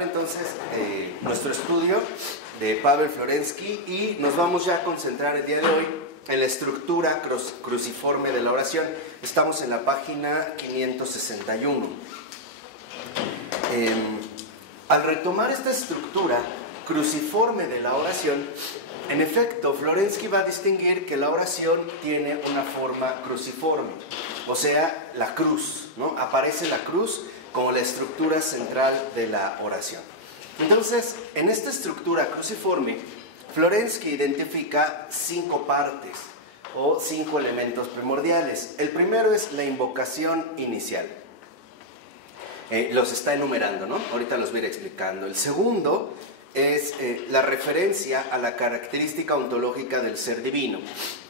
Entonces, nuestro estudio de Paweł Florensky y nos vamos ya a concentrar el día de hoy en la estructura cruciforme de la oración. Estamos en la página 561. Al retomar esta estructura cruciforme de la oración, en efecto, Florensky va a distinguir que la oración tiene una forma cruciforme, o sea, la cruz, ¿no? Aparece la cruz como la estructura central de la oración. Entonces, en esta estructura cruciforme, Florensky identifica 5 partes o 5 elementos primordiales. El primero es la invocación inicial. Los está enumerando, ¿no? Ahorita los voy a ir explicando. El segundo es la referencia a la característica ontológica del ser divino,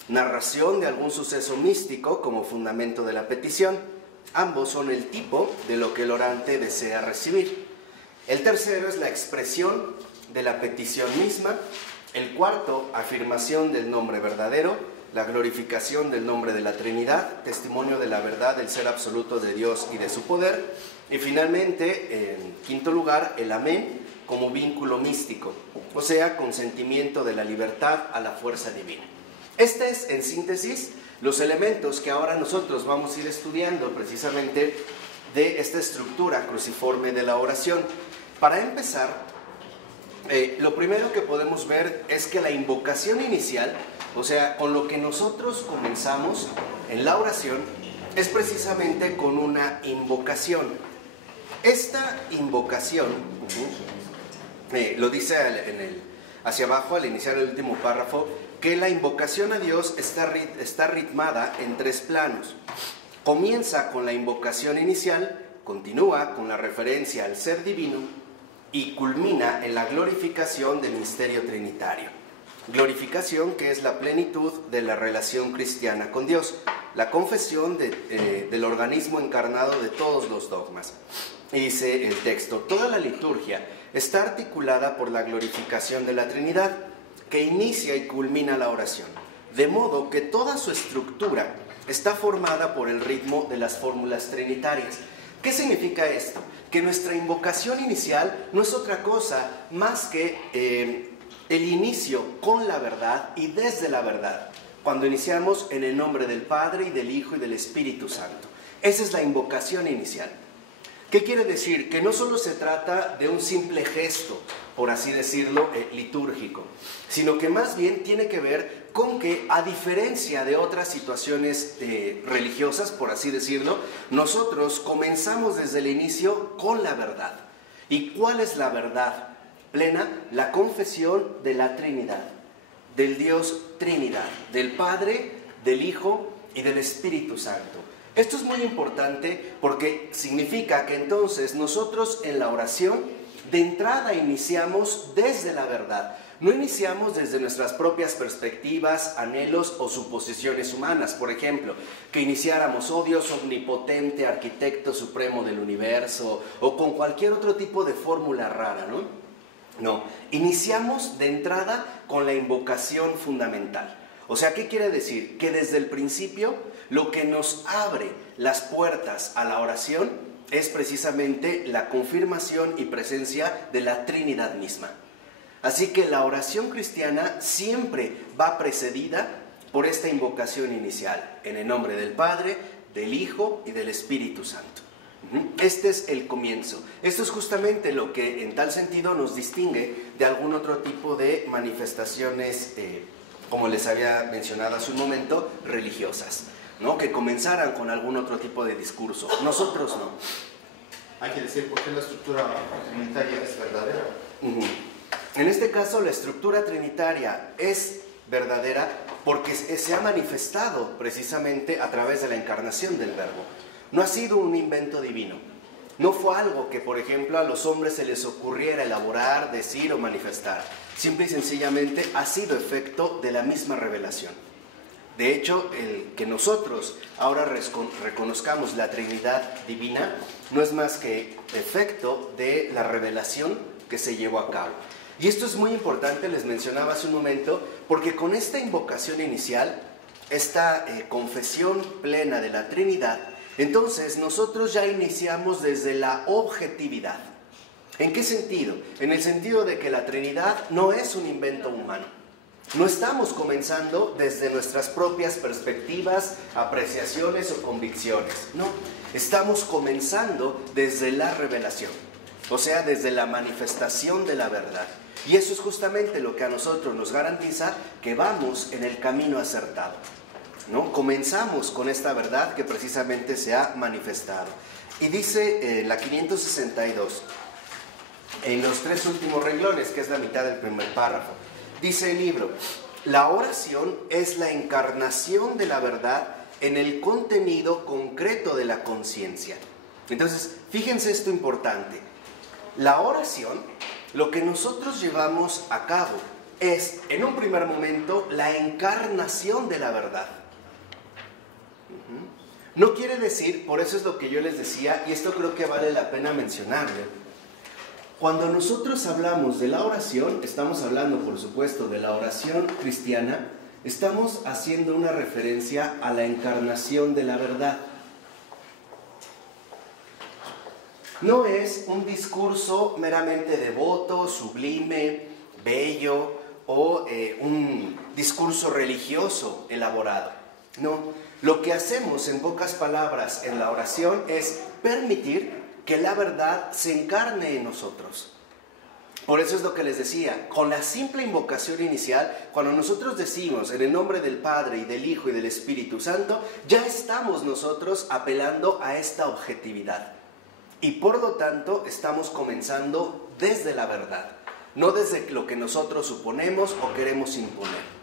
narración de algún suceso místico como fundamento de la petición. Ambos son el tipo de lo que el orante desea recibir. El tercero es la expresión de la petición misma. El cuarto, afirmación del nombre verdadero, la glorificación del nombre de la Trinidad, testimonio de la verdad del ser absoluto de Dios y de su poder. Y finalmente, en quinto lugar, el amén como vínculo místico, o sea, consentimiento de la libertad a la fuerza divina. Este es, en síntesis, los elementos que ahora nosotros vamos a ir estudiando precisamente de esta estructura cruciforme de la oración. Para empezar, lo primero que podemos ver es que la invocación inicial, o sea, con lo que nosotros comenzamos en la oración, es precisamente con una invocación. Esta invocación, lo dice hacia abajo al iniciar el último párrafo, que la invocación a Dios está ritmada en 3 planos. Comienza con la invocación inicial, continúa con la referencia al ser divino y culmina en la glorificación del misterio trinitario. Glorificación que es la plenitud de la relación cristiana con Dios, la confesión del organismo encarnado de todos los dogmas. Y dice el texto, toda la liturgia está articulada por la glorificación de la Trinidad, que inicia y culmina la oración, de modo que toda su estructura está formada por el ritmo de las fórmulas trinitarias. ¿Qué significa esto? Que nuestra invocación inicial no es otra cosa más que el inicio con la verdad y desde la verdad, cuando iniciamos en el nombre del Padre y del Hijo y del Espíritu Santo. Esa es la invocación inicial. ¿Qué quiere decir? Que no solo se trata de un simple gesto, por así decirlo, litúrgico, sino que más bien tiene que ver con que, a diferencia de otras situaciones religiosas, por así decirlo, nosotros comenzamos desde el inicio con la verdad. ¿Y cuál es la verdad plena? La confesión de la Trinidad, del Dios Trinidad, del Padre, del Hijo y del Espíritu Santo. Esto es muy importante porque significa que entonces nosotros en la oración de entrada iniciamos desde la verdad. No iniciamos desde nuestras propias perspectivas, anhelos o suposiciones humanas. Por ejemplo, que iniciáramos, oh Dios omnipotente, arquitecto supremo del universo, o con cualquier otro tipo de fórmula rara, ¿no? No, iniciamos de entrada con la invocación fundamental. O sea, ¿qué quiere decir? Que desde el principio lo que nos abre las puertas a la oración es precisamente la confirmación y presencia de la Trinidad misma. Así que la oración cristiana siempre va precedida por esta invocación inicial, en el nombre del Padre, del Hijo y del Espíritu Santo. Este es el comienzo. Esto es justamente lo que en tal sentido nos distingue de algún otro tipo de manifestaciones, como les había mencionado hace un momento, religiosas, ¿no? Que comenzaran con algún otro tipo de discurso. Nosotros no. Hay que decir por qué la estructura trinitaria es verdadera. En este caso, la estructura trinitaria es verdadera porque se ha manifestado precisamente a través de la encarnación del Verbo. No ha sido un invento divino. No fue algo que, por ejemplo, a los hombres se les ocurriera elaborar, decir o manifestar. Simple y sencillamente ha sido efecto de la misma revelación. De hecho, el que nosotros ahora reconozcamos la Trinidad divina no es más que efecto de la revelación que se llevó a cabo. Y esto es muy importante, les mencionaba hace un momento, porque con esta invocación inicial, esta confesión plena de la Trinidad, entonces nosotros ya iniciamos desde la objetividad. ¿En qué sentido? En el sentido de que la Trinidad no es un invento humano. No estamos comenzando desde nuestras propias perspectivas, apreciaciones o convicciones. No, estamos comenzando desde la revelación, o sea, desde la manifestación de la verdad. Y eso es justamente lo que a nosotros nos garantiza que vamos en el camino acertado, ¿no? Comenzamos con esta verdad que precisamente se ha manifestado. Y dice la 562, en los 3 últimos renglones, que es la mitad del primer párrafo, dice el libro: la oración es la encarnación de la verdad en el contenido concreto de la conciencia. Entonces, fíjense esto importante. La oración, lo que nosotros llevamos a cabo es, en un primer momento, la encarnación de la verdad. No quiere decir, por eso es lo que yo les decía, y esto creo que vale la pena mencionarlo. Cuando nosotros hablamos de la oración, estamos hablando, por supuesto, de la oración cristiana, estamos haciendo una referencia a la encarnación de la verdad. No es un discurso meramente devoto, sublime, bello o un discurso religioso elaborado. No, lo que hacemos en pocas palabras en la oración es permitir que la verdad se encarne en nosotros. Por eso es lo que les decía, con la simple invocación inicial, cuando nosotros decimos en el nombre del Padre y del Hijo y del Espíritu Santo, ya estamos nosotros apelando a esta objetividad. Y por lo tanto estamos comenzando desde la verdad, no desde lo que nosotros suponemos o queremos imponer.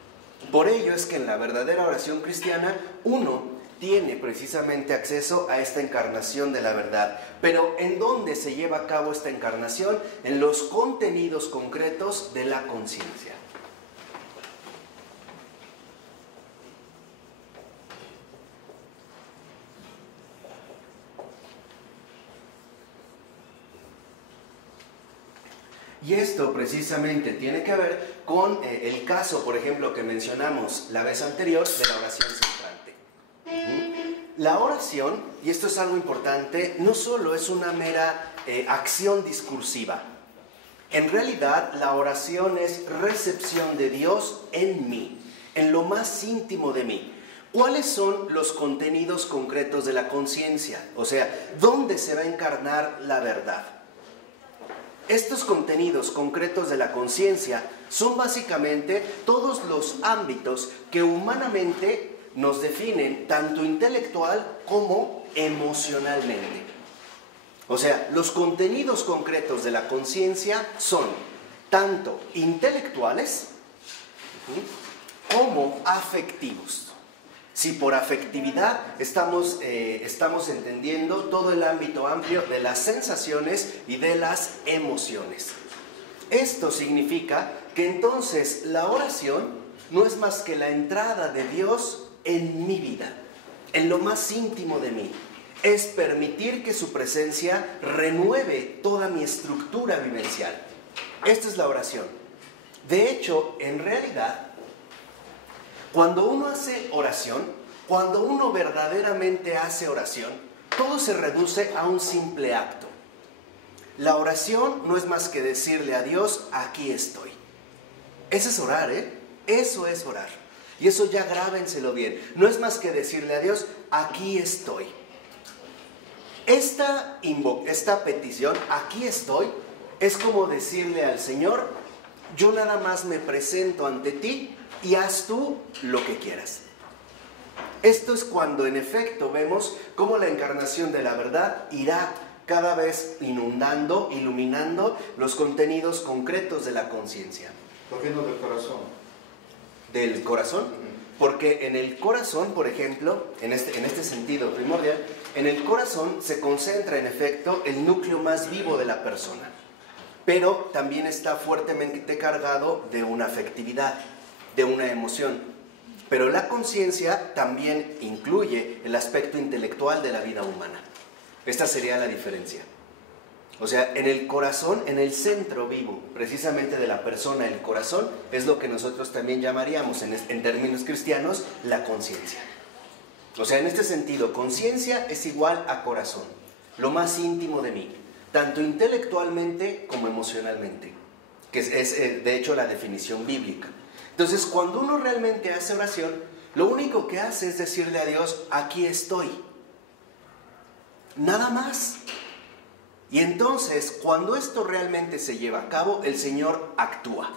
Por ello es que en la verdadera oración cristiana uno tiene precisamente acceso a esta encarnación de la verdad. Pero ¿en dónde se lleva a cabo esta encarnación? En los contenidos concretos de la conciencia. Y esto precisamente tiene que ver con el caso, por ejemplo, que mencionamos la vez anterior de la oración centrante. La oración, y esto es algo importante, no solo es una mera acción discursiva. En realidad, la oración es recepción de Dios en mí, en lo más íntimo de mí. ¿Cuáles son los contenidos concretos de la conciencia? O sea, ¿dónde se va a encarnar la verdad? Estos contenidos concretos de la conciencia son básicamente todos los ámbitos que humanamente nos definen tanto intelectual como emocionalmente. O sea, los contenidos concretos de la conciencia son tanto intelectuales como afectivos. Si por afectividad estamos entendiendo todo el ámbito amplio de las sensaciones y de las emociones. Esto significa que entonces la oración no es más que la entrada de Dios en mi vida, en lo más íntimo de mí. Es permitir que su presencia renueve toda mi estructura vivencial. Esta es la oración. De hecho, en realidad, cuando uno hace oración, cuando uno verdaderamente hace oración, todo se reduce a un simple acto. La oración no es más que decirle a Dios, aquí estoy. Eso es orar, ¿eh? Eso es orar. Y eso ya grábenselo bien. No es más que decirle a Dios, aquí estoy. Esta petición, aquí estoy, es como decirle al Señor, yo nada más me presento ante ti y haz tú lo que quieras. Esto es cuando en efecto vemos cómo la encarnación de la verdad irá cada vez inundando, iluminando los contenidos concretos de la conciencia. ¿Por qué no del corazón? ¿Del corazón? Porque en el corazón, por ejemplo, en este sentido primordial, en el corazón se concentra en efecto el núcleo más vivo de la persona, pero también está fuertemente cargado de una afectividad, de una emoción. Pero la conciencia también incluye el aspecto intelectual de la vida humana. Esta sería la diferencia. O sea, en el corazón, en el centro vivo, precisamente de la persona, el corazón, es lo que nosotros también llamaríamos, en términos cristianos, la conciencia. O sea, en este sentido, conciencia es igual a corazón, lo más íntimo de mí. tanto intelectualmente como emocionalmente, que es de hecho la definición bíblica. Entonces, cuando uno realmente hace oración, lo único que hace es decirle a Dios, aquí estoy. Nada más. Y entonces, cuando esto realmente se lleva a cabo, el Señor actúa.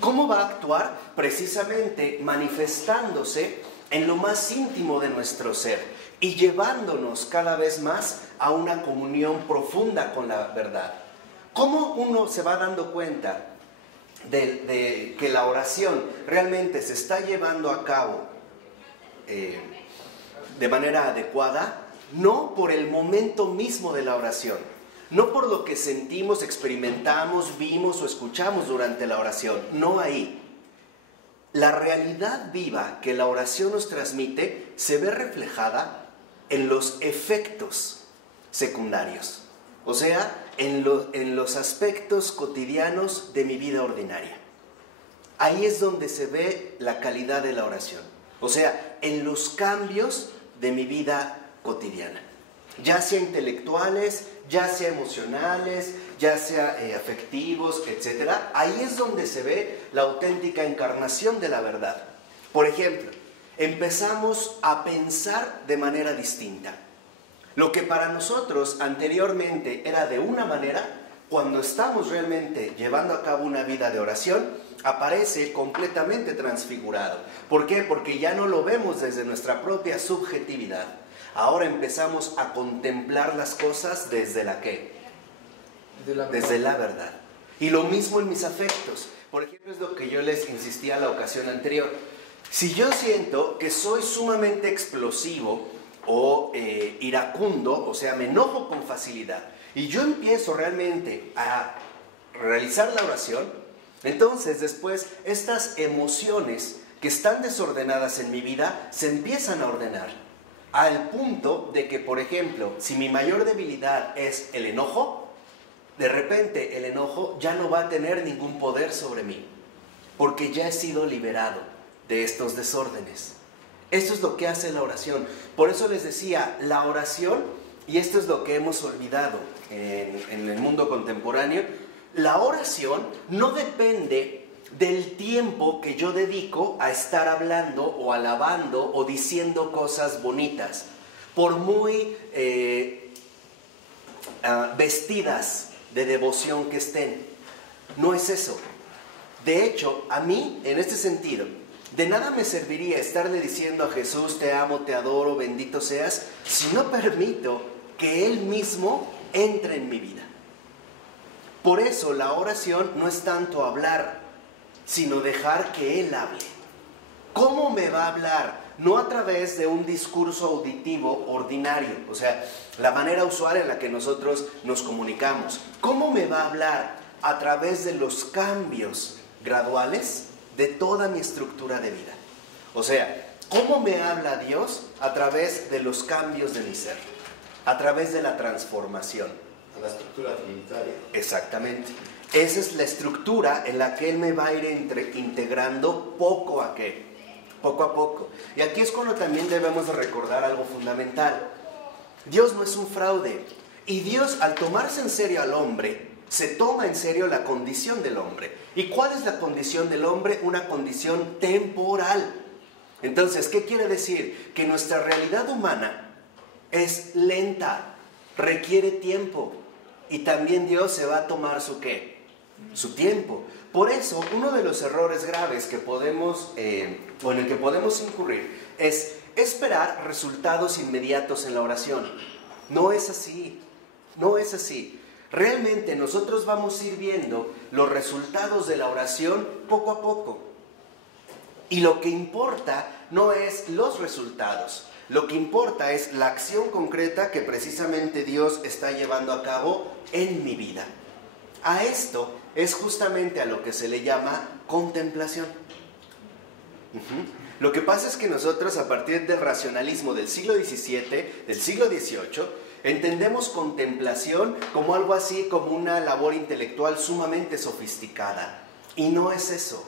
¿Cómo va a actuar? Precisamente manifestándose en lo más íntimo de nuestro ser y llevándonos cada vez más a una comunión profunda con la verdad. ¿Cómo uno se va dando cuenta de que la oración realmente se está llevando a cabo de manera adecuada? No por el momento mismo de la oración, no por lo que sentimos, experimentamos, vimos o escuchamos durante la oración, no ahí. La realidad viva que la oración nos transmite se ve reflejada en los efectos secundarios, o sea, en los aspectos cotidianos de mi vida ordinaria. Ahí es donde se ve la calidad de la oración, o sea, en los cambios de mi vida cotidiana, ya sea intelectuales, ya sea emocionales, ya sea afectivos, etc. Ahí es donde se ve la auténtica encarnación de la verdad. Por ejemplo, empezamos a pensar de manera distinta. Lo que para nosotros anteriormente era de una manera, cuando estamos realmente llevando a cabo una vida de oración, aparece completamente transfigurado. ¿Por qué? Porque ya no lo vemos desde nuestra propia subjetividad. Ahora empezamos a contemplar las cosas desde la ¿qué? Desde la verdad. Y lo mismo en mis afectos. Por ejemplo, es lo que yo les insistía la ocasión anterior. Si yo siento que soy sumamente explosivo o iracundo, o sea, me enojo con facilidad, y yo empiezo realmente a realizar la oración, entonces después estas emociones que están desordenadas en mi vida se empiezan a ordenar. Al punto de que, por ejemplo, si mi mayor debilidad es el enojo, de repente el enojo ya no va a tener ningún poder sobre mí, porque ya he sido liberado de estos desórdenes. Esto es lo que hace la oración. Por eso les decía, la oración, y esto es lo que hemos olvidado en el mundo contemporáneo, la oración no depende del tiempo que yo dedico a estar hablando o alabando o diciendo cosas bonitas, por muy vestidas de devoción que estén. No es eso. De hecho, a mí, en este sentido, de nada me serviría estarle diciendo a Jesús, te amo, te adoro, bendito seas, si no permito que Él mismo entre en mi vida. Por eso la oración no es tanto hablar, sino dejar que Él hable. ¿Cómo me va a hablar? No a través de un discurso auditivo ordinario, o sea, la manera usual en la que nosotros nos comunicamos. ¿Cómo me va a hablar? A través de los cambios graduales de toda mi estructura de vida. O sea, ¿cómo me habla Dios? A través de los cambios de mi ser, a través de la transformación. A la estructura trinitaria. Exactamente. Esa es la estructura en la que Él me va a ir integrando poco a poco. Y aquí es cuando también debemos de recordar algo fundamental. Dios no es un fraude. Y Dios, al tomarse en serio al hombre, se toma en serio la condición del hombre. ¿Y cuál es la condición del hombre? Una condición temporal. Entonces, ¿qué quiere decir? Que nuestra realidad humana es lenta, requiere tiempo. Y también Dios se va a tomar su ¿qué? Su tiempo. Por eso, uno de los errores graves que podemos, o en el que podemos incurrir, es esperar resultados inmediatos en la oración. No es así. No es así. Realmente nosotros vamos a ir viendo los resultados de la oración poco a poco. Y lo que importa no es los resultados. Lo que importa es la acción concreta que precisamente Dios está llevando a cabo en mi vida. A esto es justamente a lo que se le llama contemplación. Lo que pasa es que nosotros, a partir del racionalismo del siglo XVII, del siglo XVIII, entendemos contemplación como algo así como una labor intelectual sumamente sofisticada. Y no es eso.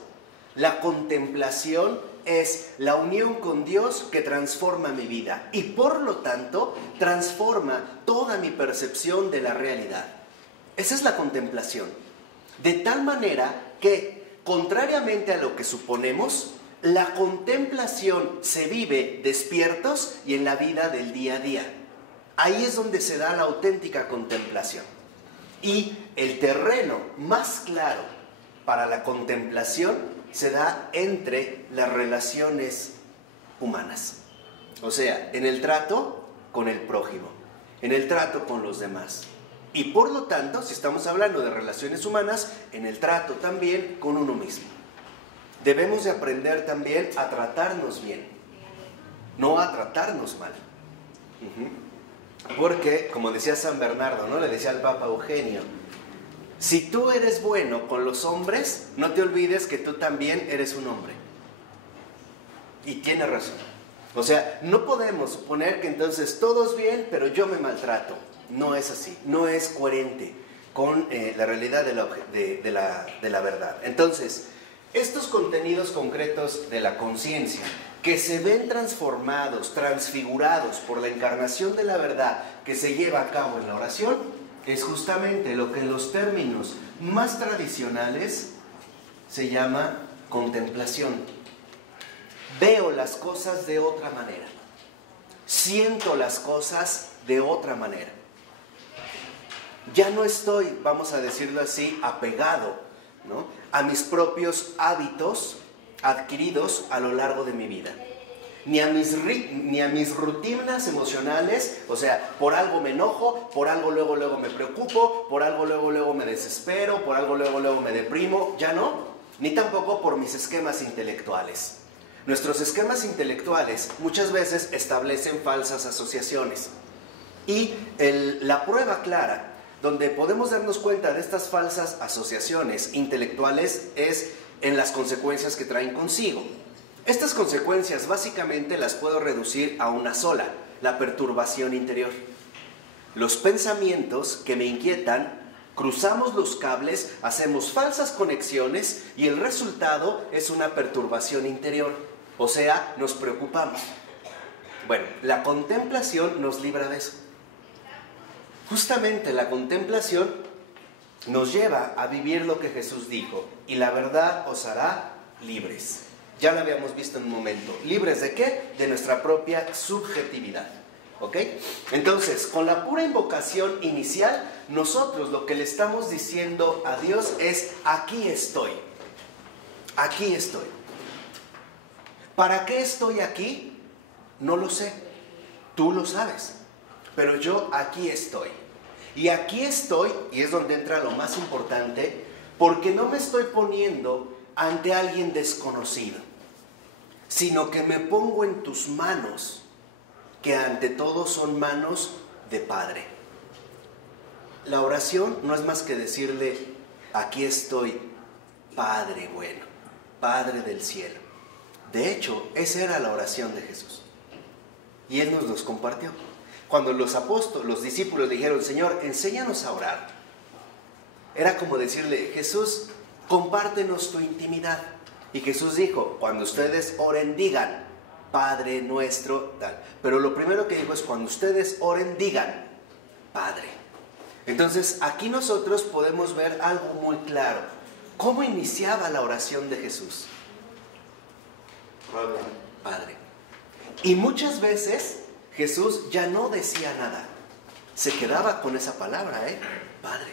La contemplación es la unión con Dios que transforma mi vida y por lo tanto transforma toda mi percepción de la realidad. Esa es la contemplación. De tal manera que, contrariamente a lo que suponemos, la contemplación se vive despiertos y en la vida del día a día. Ahí es donde se da la auténtica contemplación. Y el terreno más claro para la contemplación se da entre las relaciones humanas. O sea, en el trato con el prójimo, en el trato con los demás. Y por lo tanto, si estamos hablando de relaciones humanas, en el trato también con uno mismo. Debemos de aprender también a tratarnos bien, no a tratarnos mal. Porque, como decía San Bernardo, ¿no? Le decía al Papa Eugenio, si tú eres bueno con los hombres, no te olvides que tú también eres un hombre. Y tiene razón. O sea, no podemos suponer que entonces todos bien, pero yo me maltrato. No es así, no es coherente con la realidad de la verdad. Entonces, estos contenidos concretos de la conciencia, que se ven transformados, transfigurados por la encarnación de la verdad que se lleva a cabo en la oración, es justamente lo que en los términos más tradicionales se llama contemplación. Veo las cosas de otra manera, siento las cosas de otra manera. Ya no estoy, vamos a decirlo así, apegado, ¿no?, a mis propios hábitos adquiridos a lo largo de mi vida, ni a mis rutinas emocionales. O sea, por algo me enojo, por algo luego me preocupo, por algo luego me desespero, por algo luego me deprimo. Ya no, ni tampoco por mis esquemas intelectuales. Nuestros esquemas intelectuales muchas veces establecen falsas asociaciones, y la prueba clara donde podemos darnos cuenta de estas falsas asociaciones intelectuales es en las consecuencias que traen consigo. Estas consecuencias básicamente las puedo reducir a una sola: la perturbación interior. Los pensamientos que me inquietan, cruzamos los cables, hacemos falsas conexiones y el resultado es una perturbación interior. O sea, nos preocupamos. Bueno, la contemplación nos libra de eso. Justamente la contemplación nos lleva a vivir lo que Jesús dijo: y la verdad os hará libres. Ya lo habíamos visto en un momento. ¿Libres de qué? De nuestra propia subjetividad. ¿Ok? Entonces, con la pura invocación inicial, nosotros lo que le estamos diciendo a Dios es: aquí estoy. Aquí estoy. ¿Para qué estoy aquí? No lo sé. Tú lo sabes. Pero yo aquí estoy. Y aquí estoy, y es donde entra lo más importante, porque no me estoy poniendo ante alguien desconocido, sino que me pongo en tus manos, que ante todo son manos de Padre. La oración no es más que decirle: aquí estoy, Padre bueno, Padre del cielo. De hecho, esa era la oración de Jesús. Y Él nos los compartió. Cuando los discípulos le dijeron: Señor, enséñanos a orar, era como decirle: Jesús, compártenos tu intimidad. Y Jesús dijo: cuando ustedes oren, digan: Padre nuestro, tal. Pero lo primero que dijo es: cuando ustedes oren, digan: Padre. Entonces, aquí nosotros podemos ver algo muy claro. ¿Cómo iniciaba la oración de Jesús? Padre. Y muchas veces Jesús ya no decía nada, se quedaba con esa palabra, Padre.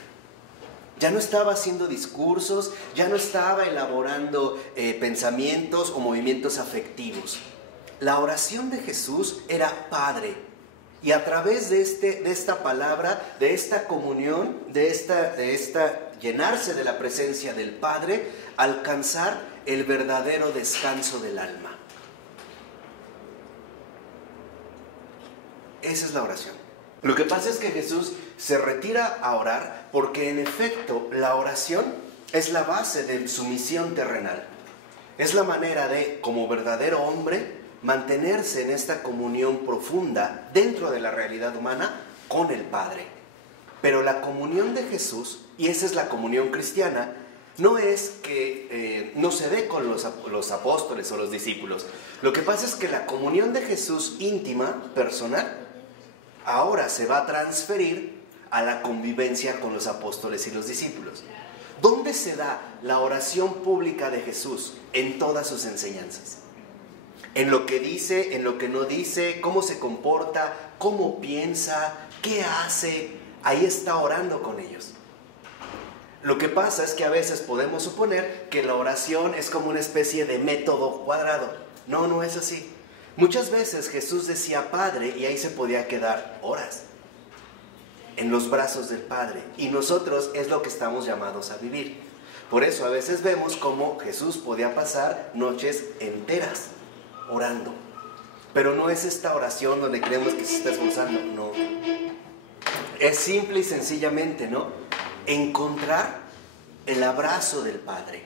Ya no estaba haciendo discursos, ya no estaba elaborando pensamientos o movimientos afectivos. La oración de Jesús era Padre. Y a través de esta palabra, de esta comunión, de esta llenarse de la presencia del Padre, alcanzar el verdadero descanso del alma. Esa es la oración. Lo que pasa es que Jesús se retira a orar porque en efecto la oración es la base de su misión terrenal. Es la manera de, como verdadero hombre, mantenerse en esta comunión profunda dentro de la realidad humana con el Padre. Pero la comunión de Jesús, y esa es la comunión cristiana, no es que no se dé con los apóstoles o los discípulos. Lo que pasa es que la comunión de Jesús íntima, personal, ahora se va a transferir a la convivencia con los apóstoles y los discípulos. ¿Dónde se da la oración pública de Jesús? En todas sus enseñanzas. En lo que dice, en lo que no dice, cómo se comporta, cómo piensa, qué hace. Ahí está orando con ellos. Lo que pasa es que a veces podemos suponer que la oración es como una especie de método cuadrado. No, no es así. Muchas veces Jesús decía Padre y ahí se podía quedar horas en los brazos del Padre. Y nosotros es lo que estamos llamados a vivir. Por eso a veces vemos cómo Jesús podía pasar noches enteras orando. Pero no es esta oración donde creemos que se está esforzando, no. Es simple y sencillamente, ¿no? Encontrar el abrazo del Padre.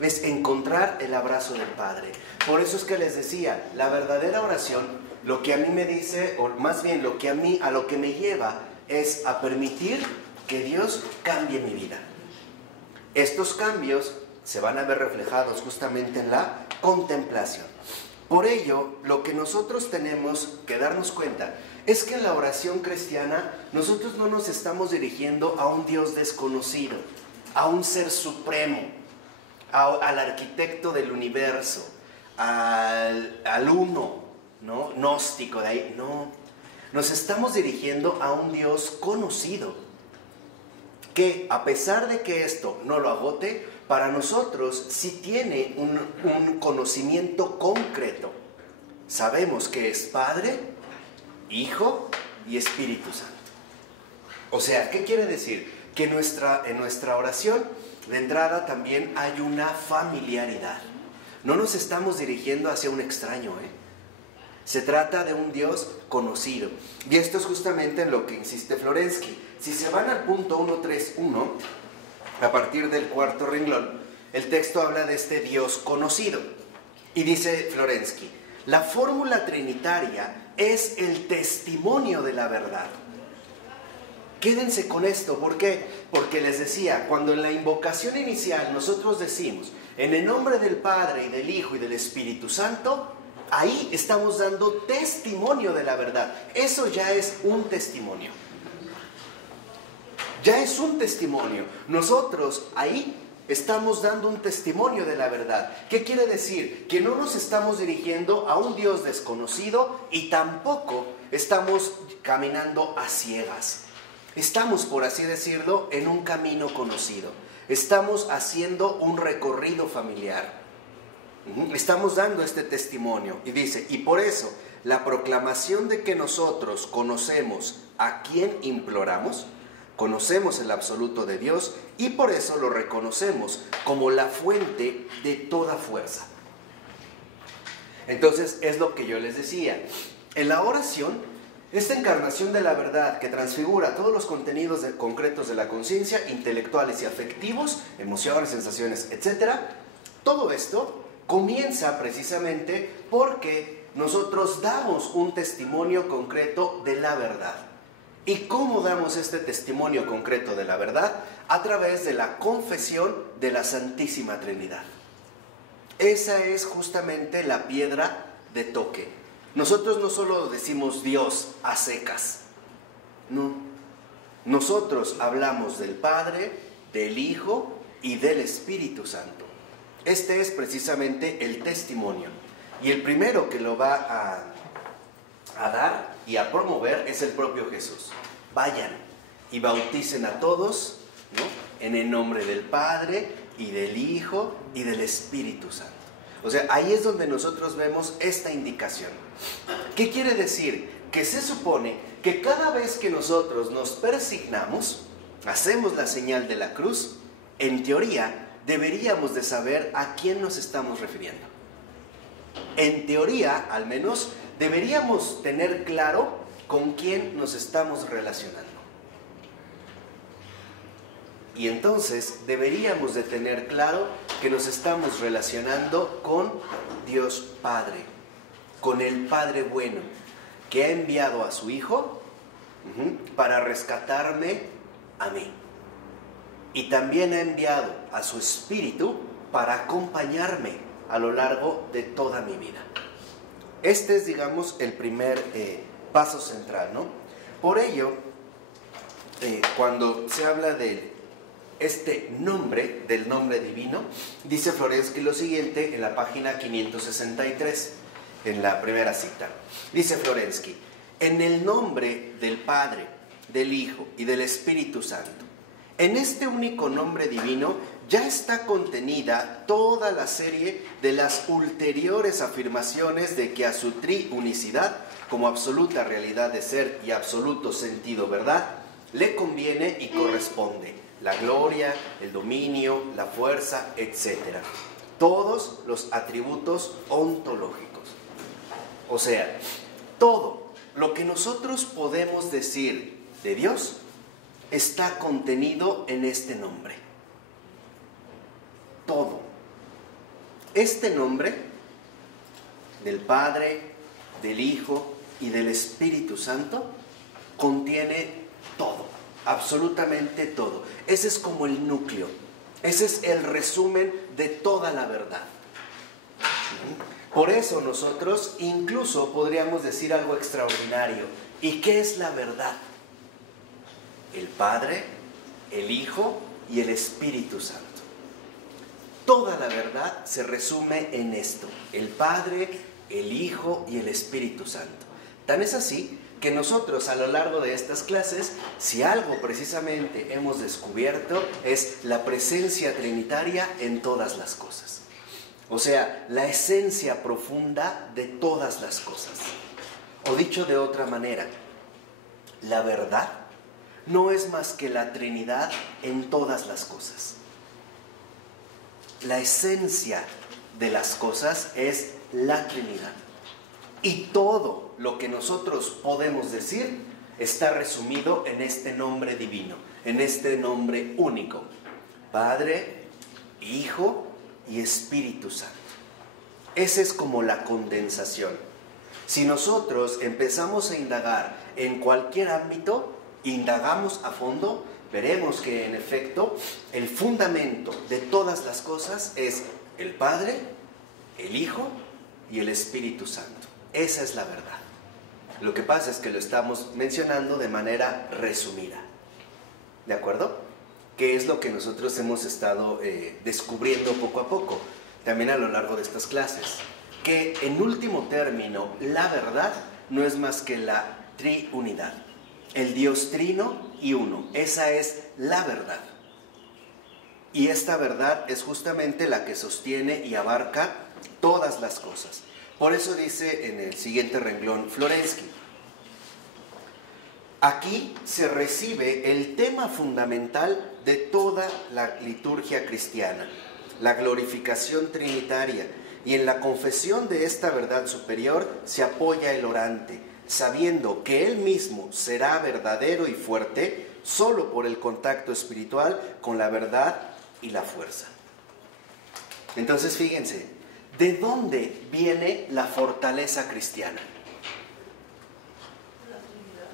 Es encontrar el abrazo del Padre. Por eso es que les decía, la verdadera oración, lo que a mí me dice, o más bien a lo que me lleva, es a permitir que Dios cambie mi vida. Estos cambios se van a ver reflejados justamente en la contemplación. Por ello, lo que nosotros tenemos que darnos cuenta es que en la oración cristiana nosotros no nos estamos dirigiendo a un Dios desconocido, a un ser supremo, al arquitecto del universo, al uno, ¿no? Gnóstico de ahí. No, nos estamos dirigiendo a un Dios conocido, que a pesar de que esto no lo agote, para nosotros sí tiene un conocimiento concreto. Sabemos que es Padre, Hijo y Espíritu Santo. O sea, ¿qué quiere decir? Que en nuestra oración, de entrada, también hay una familiaridad. No nos estamos dirigiendo hacia un extraño, Se trata de un Dios conocido. Y esto es justamente en lo que insiste Florensky. Si se van al punto 131, a partir del cuarto renglón, el texto habla de este Dios conocido. Y dice Florensky, la fórmula trinitaria es el testimonio de la verdad. Quédense con esto, ¿por qué? Porque les decía, cuando en la invocación inicial nosotros decimos, en el nombre del Padre y del Hijo y del Espíritu Santo, ahí estamos dando testimonio de la verdad. Eso ya es un testimonio. Ya es un testimonio. Nosotros ahí estamos dando un testimonio de la verdad. ¿Qué quiere decir? Que no nos estamos dirigiendo a un Dios desconocido y tampoco estamos caminando a ciegas. Estamos, por así decirlo, en un camino conocido. Estamos haciendo un recorrido familiar. Estamos dando este testimonio. Y dice, y por eso, la proclamación de que nosotros conocemos a quien imploramos, conocemos el absoluto de Dios y por eso lo reconocemos como la fuente de toda fuerza. Entonces, es lo que yo les decía. En la oración, esta encarnación de la verdad que transfigura todos los contenidos concretos de la conciencia, intelectuales y afectivos, emociones, sensaciones, etc., todo esto comienza precisamente porque nosotros damos un testimonio concreto de la verdad. ¿Y cómo damos este testimonio concreto de la verdad? A través de la confesión de la Santísima Trinidad. Esa es justamente la piedra de toque. Nosotros no solo decimos Dios a secas, no. Nosotros hablamos del Padre, del Hijo y del Espíritu Santo. Este es precisamente el testimonio. Y el primero que lo va a dar y a promover es el propio Jesús. Vayan y bauticen a todos, ¿no?, en el nombre del Padre y del Hijo y del Espíritu Santo. O sea, ahí es donde nosotros vemos esta indicación. ¿Qué quiere decir? Que se supone que cada vez que nosotros nos persignamos, hacemos la señal de la cruz, en teoría deberíamos de saber a quién nos estamos refiriendo. En teoría, al menos, deberíamos tener claro con quién nos estamos relacionando. Y entonces deberíamos de tener claro que nos estamos relacionando con Dios Padre, con el Padre bueno, que ha enviado a su Hijo para rescatarme a mí. y también ha enviado a su Espíritu para acompañarme a lo largo de toda mi vida. Este es, digamos, el primer paso central, ¿no? Por ello, cuando se habla de este nombre, del nombre divino, dice Florensky lo siguiente en la página 563, en la primera cita. Dice Florensky: en el nombre del Padre, del Hijo y del Espíritu Santo, en este único nombre divino ya está contenida toda la serie de las ulteriores afirmaciones de que a su triunicidad, como absoluta realidad de ser y absoluto sentido verdad, le conviene y corresponde la gloria, el dominio, la fuerza, etc. Todos los atributos ontológicos. O sea, todo lo que nosotros podemos decir de Dios está contenido en este nombre. Todo. Este nombre del Padre, del Hijo y del Espíritu Santo contiene todo, absolutamente todo. Ese es como el núcleo, ese es el resumen de toda la verdad. Por eso nosotros incluso podríamos decir algo extraordinario. ¿Y qué es la verdad? El Padre, el Hijo y el Espíritu Santo. Toda la verdad se resume en esto: el Padre, el Hijo y el Espíritu Santo. Tan es así que nosotros a lo largo de estas clases, si algo precisamente hemos descubierto, es la presencia trinitaria en todas las cosas. O sea, la esencia profunda de todas las cosas. O dicho de otra manera, la verdad no es más que la Trinidad en todas las cosas. La esencia de las cosas es la Trinidad. Y todo lo que nosotros podemos decir está resumido en este nombre divino, en este nombre único: Padre, Hijo y Espíritu Santo. Esa es como la condensación. Si nosotros empezamos a indagar en cualquier ámbito, indagamos a fondo, veremos que en efecto el fundamento de todas las cosas es el Padre, el Hijo y el Espíritu Santo. Esa es la verdad. Lo que pasa es que lo estamos mencionando de manera resumida. ¿De acuerdo? Que es lo que nosotros hemos estado descubriendo poco a poco, también a lo largo de estas clases. Que en último término, la verdad no es más que la triunidad. El Dios trino y uno. Esa es la verdad. Y esta verdad es justamente la que sostiene y abarca todas las cosas. Por eso dice en el siguiente renglón Florensky: aquí se recibe el tema fundamental de toda la liturgia cristiana, la glorificación trinitaria, y en la confesión de esta verdad superior se apoya el orante, sabiendo que él mismo será verdadero y fuerte solo por el contacto espiritual con la verdad y la fuerza. Entonces fíjense, ¿de dónde viene la fortaleza cristiana?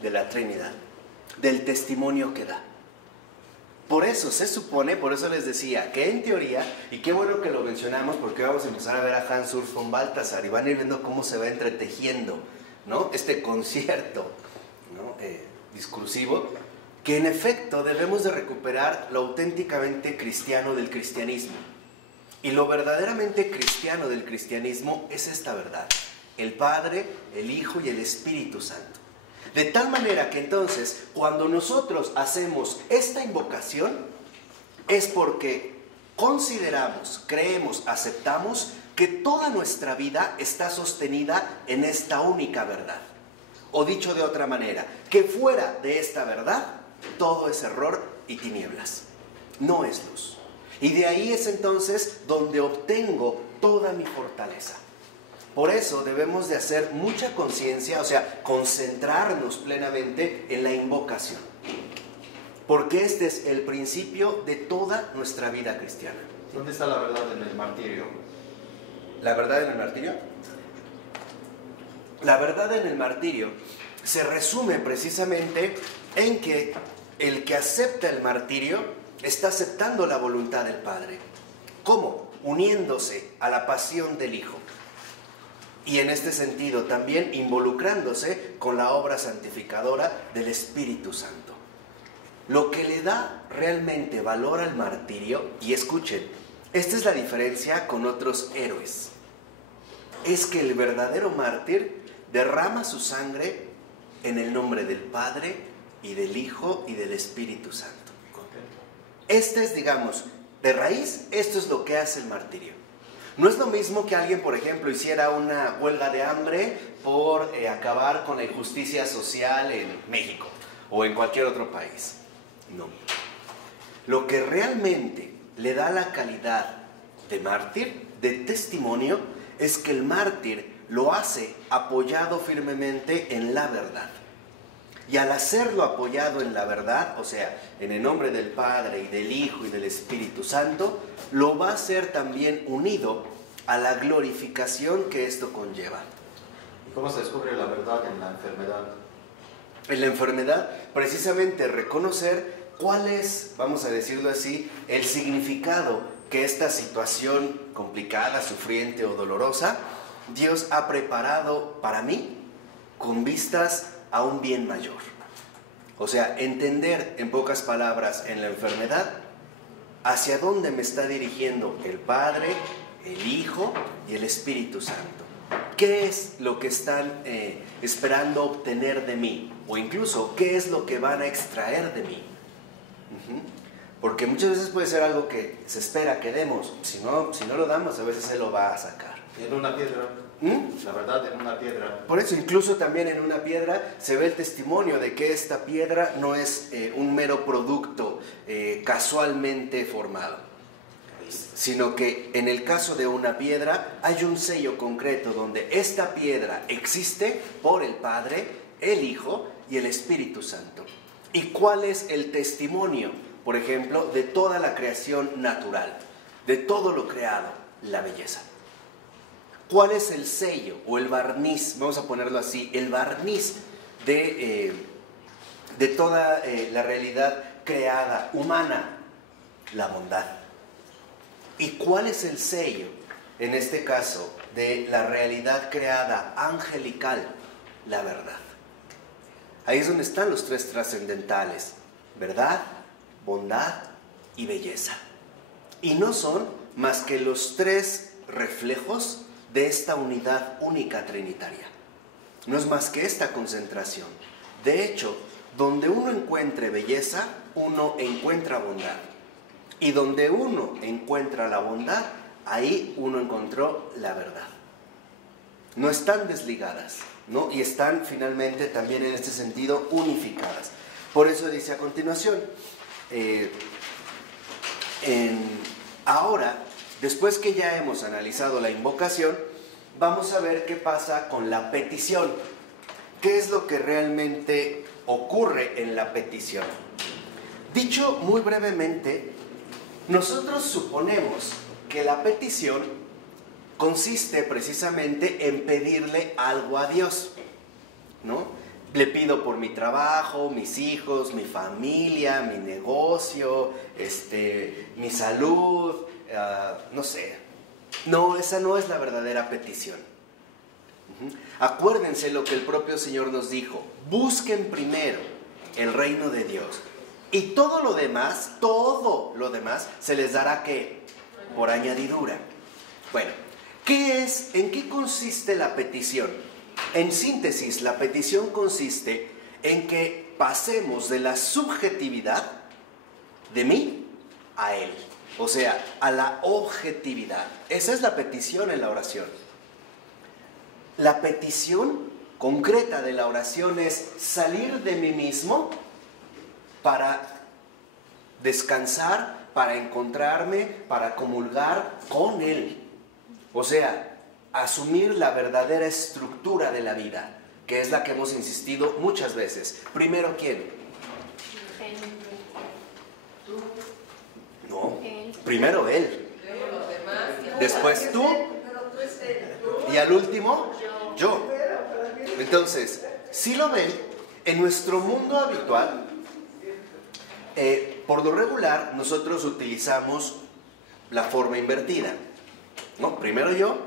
De la Trinidad, del testimonio que da. Por eso se supone, por eso les decía que en teoría, y qué bueno que lo mencionamos porque vamos a empezar a ver a Hans Urs von Balthasar y van a ir viendo cómo se va entretejiendo, ¿no?, este concierto, ¿no?, discursivo, que en efecto debemos de recuperar lo auténticamente cristiano del cristianismo. Y lo verdaderamente cristiano del cristianismo es esta verdad: el Padre, el Hijo y el Espíritu Santo. De tal manera que entonces, cuando nosotros hacemos esta invocación, es porque consideramos, creemos, aceptamos que toda nuestra vida está sostenida en esta única verdad. O dicho de otra manera, que fuera de esta verdad, todo es error y tinieblas. No es luz. Y de ahí es entonces donde obtengo toda mi fortaleza. Por eso debemos de hacer mucha conciencia, o sea, concentrarnos plenamente en la invocación. Porque este es el principio de toda nuestra vida cristiana. ¿Dónde está la verdad en el martirio? ¿La verdad en el martirio? La verdad en el martirio se resume precisamente en que el que acepta el martirio está aceptando la voluntad del Padre. ¿Cómo? Uniéndose a la pasión del Hijo. Y en este sentido también involucrándose con la obra santificadora del Espíritu Santo. Lo que le da realmente valor al martirio, y escuchen, esta es la diferencia con otros héroes, es que el verdadero mártir derrama su sangre en el nombre del Padre y del Hijo y del Espíritu Santo. Este es, digamos, de raíz, esto es lo que hace el martirio. No es lo mismo que alguien, por ejemplo, hiciera una huelga de hambre por acabar con la injusticia social en México o en cualquier otro país. No. Lo que realmente le da la calidad de mártir, de testimonio, es que el mártir lo hace apoyado firmemente en la verdad. Y al hacerlo apoyado en la verdad, o sea, en el nombre del Padre y del Hijo y del Espíritu Santo, lo va a hacer también unido a la glorificación que esto conlleva. ¿Y cómo se descubre la verdad en la enfermedad? En la enfermedad, precisamente reconocer cuál es, vamos a decirlo así, el significado que esta situación complicada, sufriente o dolorosa, Dios ha preparado para mí con vistas a un bien mayor. O sea, entender en pocas palabras en la enfermedad hacia dónde me está dirigiendo el Padre, el Hijo y el Espíritu Santo. ¿Qué es lo que están esperando obtener de mí? O incluso, ¿qué es lo que van a extraer de mí? Porque muchas veces puede ser algo que se espera que demos. Si no lo damos, a veces se lo va a sacar. En una piedra. La verdad en una piedra. Por eso incluso también en una piedra se ve el testimonio de que esta piedra no es un mero producto casualmente formado, sino que en el caso de una piedra hay un sello concreto donde esta piedra existe por el Padre, el Hijo y el Espíritu Santo. ¿Y cuál es el testimonio, por ejemplo, de toda la creación natural, de todo lo creado? La belleza. ¿Cuál es el sello o el barniz, vamos a ponerlo así, el barniz de toda la realidad creada, humana? La bondad. ¿Y cuál es el sello, en este caso, de la realidad creada angelical? La verdad. Ahí es donde están los tres trascendentales: verdad, bondad y belleza. Y no son más que los tres reflejos de esta unidad única trinitaria. No es más que esta concentración. De hecho, donde uno encuentre belleza, uno encuentra bondad. Y donde uno encuentra la bondad, ahí uno encontró la verdad. No están desligadas, ¿no? Y están finalmente también en este sentido unificadas. Por eso dice a continuación, ahora, después que ya hemos analizado la invocación, vamos a ver qué pasa con la petición. ¿Qué es lo que realmente ocurre en la petición? Dicho muy brevemente, nosotros suponemos que la petición consiste precisamente en pedirle algo a Dios, ¿no? Le pido por mi trabajo, mis hijos, mi familia, mi negocio, mi salud, no sé. No, esa no es la verdadera petición. Acuérdense lo que el propio Señor nos dijo: busquen primero el reino de Dios y todo lo demás se les dará ¿qué? Por añadidura. Bueno, ¿en qué consiste la petición? En síntesis, la petición consiste en que pasemos de la subjetividad de mí a Él. O sea, a la objetividad. Esa es la petición en la oración. La petición concreta de la oración es salir de mí mismo para descansar, para encontrarme, para comulgar con Él. O sea, asumir la verdadera estructura de la vida, que es la que hemos insistido muchas veces. Primero, ¿quién? No, primero Él. Después tú. Y al último, yo. Entonces, si lo ven, en nuestro mundo habitual, por lo regular nosotros utilizamos la forma invertida, ¿no? Primero yo,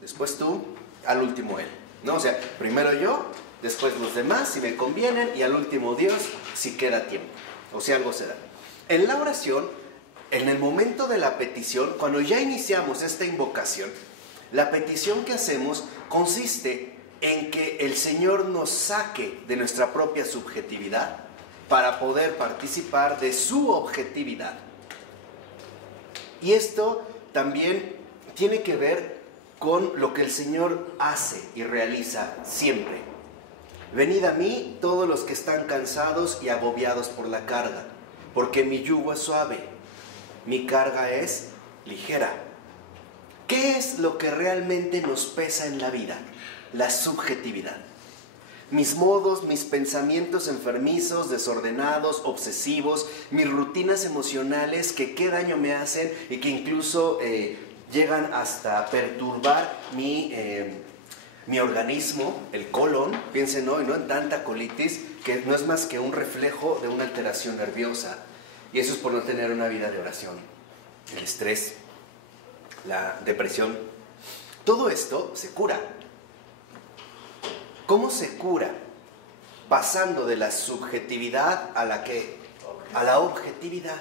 después tú, al último él, ¿no? O sea, primero yo, después los demás si me convienen y al último Dios si queda tiempo, o si algo se da. En la oración, en el momento de la petición, cuando ya iniciamos esta invocación, la petición que hacemos consiste en que el Señor nos saque de nuestra propia subjetividad para poder participar de su objetividad. Y esto también tiene que ver con lo que el Señor hace y realiza siempre. Venid a mí todos los que están cansados y agobiados por la carga, porque mi yugo es suave, mi carga es ligera. ¿Qué es lo que realmente nos pesa en la vida? La subjetividad. Mis modos, mis pensamientos enfermizos, desordenados, obsesivos, mis rutinas emocionales que qué daño me hacen y que incluso llegan hasta perturbar mi organismo, el colon. Piensen hoy, ¿no?, en tanta colitis, que no es más que un reflejo de una alteración nerviosa. Y eso es por no tener una vida de oración. El estrés, la depresión, todo esto se cura. ¿Cómo se cura? Pasando de la subjetividad a la objetividad.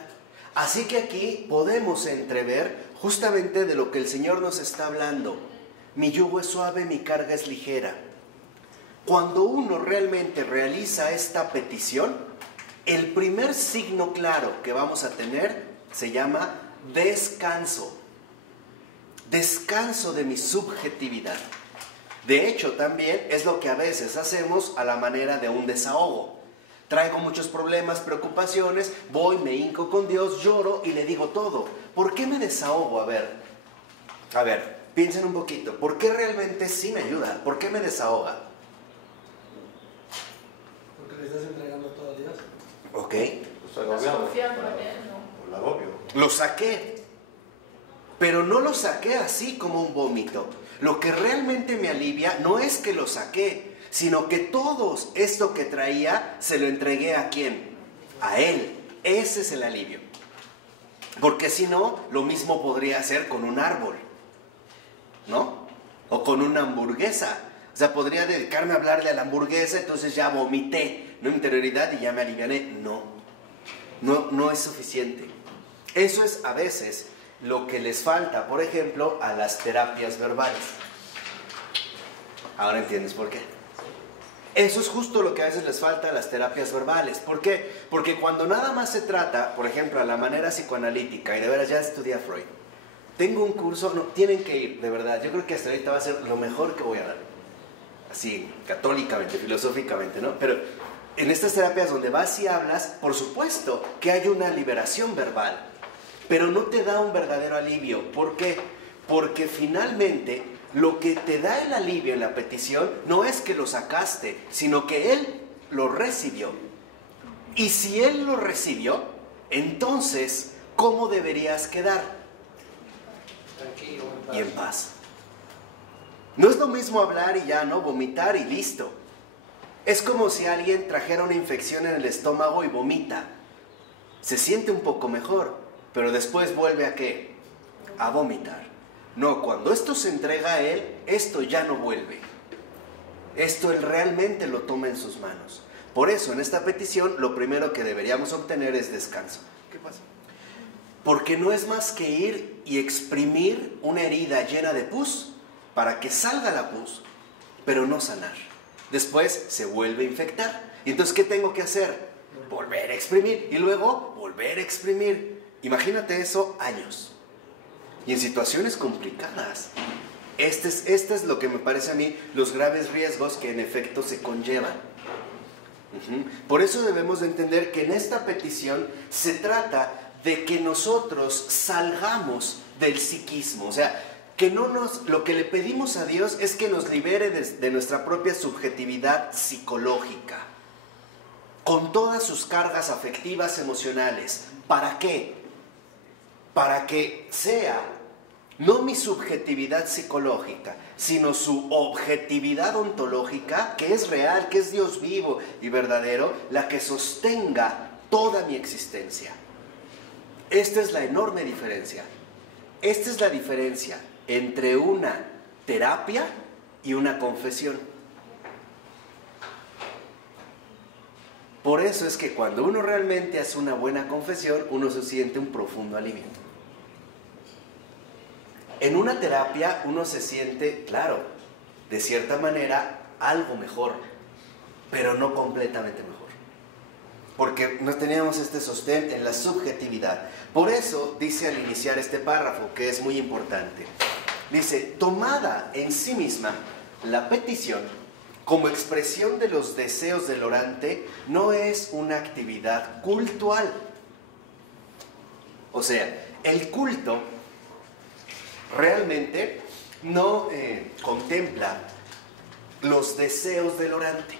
Así que aquí podemos entrever justamente de lo que el Señor nos está hablando. Mi yugo es suave, mi carga es ligera. Cuando uno realmente realiza esta petición, el primer signo claro que vamos a tener se llama descanso. Descanso de mi subjetividad. De hecho, también es lo que a veces hacemos a la manera de un desahogo. Traigo muchos problemas, preocupaciones, voy, me hinco con Dios, lloro y le digo todo. ¿Por qué me desahogo? A ver, piensen un poquito. ¿Por qué realmente sí me ayuda? ¿Por qué me desahoga? Porque le estás entregando todo a Dios. Ok. Estás confiando en él, ¿no? Por el agobio. Lo saqué. Pero no lo saqué así como un vómito. Lo que realmente me alivia no es que lo saqué, sino que todo esto que traía se lo entregué ¿a quién? A Él. Ese es el alivio. Porque si no, lo mismo podría hacer con un árbol, ¿no? O con una hamburguesa. O sea, podría dedicarme a hablarle a la hamburguesa, entonces ya vomité, ¿no? Interioridad y ya me aliviané. No es suficiente. Eso es a veces lo que les falta, por ejemplo, a las terapias verbales. Ahora entiendes por qué. Eso es justo lo que a veces les falta a las terapias verbales. ¿Por qué? Porque cuando nada más se trata, por ejemplo, a la manera psicoanalítica, y de veras ya estudié a Freud, tengo un curso, no, tienen que ir, de verdad, yo creo que hasta ahorita va a ser lo mejor que voy a dar. Así, católicamente, filosóficamente, ¿no? Pero en estas terapias donde vas y hablas, por supuesto que hay una liberación verbal, pero no te da un verdadero alivio. ¿Por qué? Porque finalmente lo que te da el alivio en la petición no es que lo sacaste, sino que Él lo recibió. Y si Él lo recibió, entonces, ¿cómo deberías quedar? Tranquilo, Y en paz. No es lo mismo hablar y ya, ¿no? Vomitar y listo. Es como si alguien trajera una infección en el estómago y vomita. Se siente un poco mejor, pero después vuelve ¿a qué? A vomitar. No, cuando esto se entrega a Él, esto ya no vuelve. Esto Él realmente lo toma en sus manos. Por eso, en esta petición, lo primero que deberíamos obtener es descanso. ¿Qué pasa? Porque no es más que ir y exprimir una herida llena de pus para que salga la pus, pero no sanar. Después se vuelve a infectar. ¿Y entonces qué tengo que hacer? Volver a exprimir y luego volver a exprimir. Imagínate eso años. Y en situaciones complicadas. Este es lo que me parece a mí los graves riesgos que en efecto se conllevan. Por eso debemos de entender que en esta petición se trata de que nosotros salgamos del psiquismo. O sea, que lo que le pedimos a Dios es que nos libere de nuestra propia subjetividad psicológica, con todas sus cargas afectivas, emocionales. ¿Para qué? Para que sea no mi subjetividad psicológica, sino su objetividad ontológica, que es real, que es Dios vivo y verdadero, la que sostenga toda mi existencia. esta es la enorme diferencia. Esta es la diferencia entre una terapia y una confesión. Por eso es que cuando uno realmente hace una buena confesión, uno se siente un profundo alivio. En una terapia uno se siente, claro, de cierta manera, algo mejor, pero no completamente mejor. Porque no teníamos este sostén en la subjetividad. Por eso dice al iniciar este párrafo, que es muy importante. Dice, tomada en sí misma, la petición, como expresión de los deseos del orante, no es una actividad cultual. O sea, el culto realmente no contempla los deseos del orante.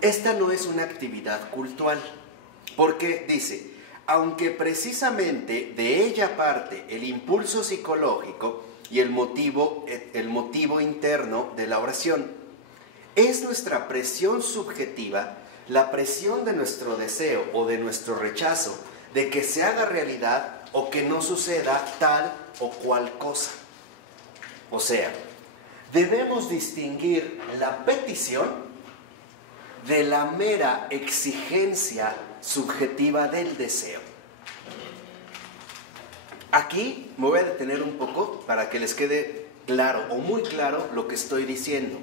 Esta no es una actividad cultual, porque dice, aunque precisamente de ella parte el impulso psicológico y el motivo interno de la oración, es nuestra presión subjetiva, la presión de nuestro deseo o de nuestro rechazo de que se haga realidad o que no suceda tal o cual cosa. O sea, debemos distinguir la petición de la mera exigencia subjetiva del deseo. Aquí me voy a detener un poco para que les quede claro o muy claro lo que estoy diciendo.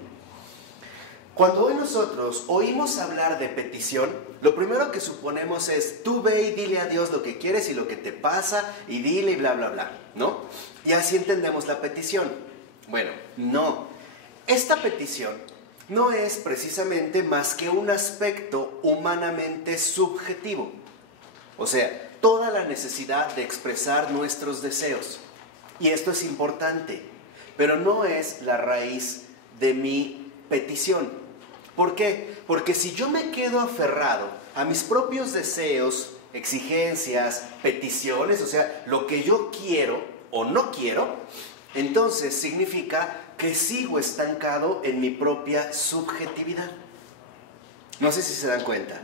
Cuando hoy nosotros oímos hablar de petición, lo primero que suponemos es, tú ve y dile a Dios lo que quieres y lo que te pasa y dile y bla, bla, bla, ¿no? Y así entendemos la petición. Bueno, no. Esta petición no es precisamente más que un aspecto humanamente subjetivo. O sea, toda la necesidad de expresar nuestros deseos. Y esto es importante, pero no es la raíz de mi petición. ¿Por qué? Porque si yo me quedo aferrado a mis propios deseos, exigencias, peticiones, o sea, lo que yo quiero o no quiero, entonces significa que sigo estancado en mi propia subjetividad. No sé si se dan cuenta.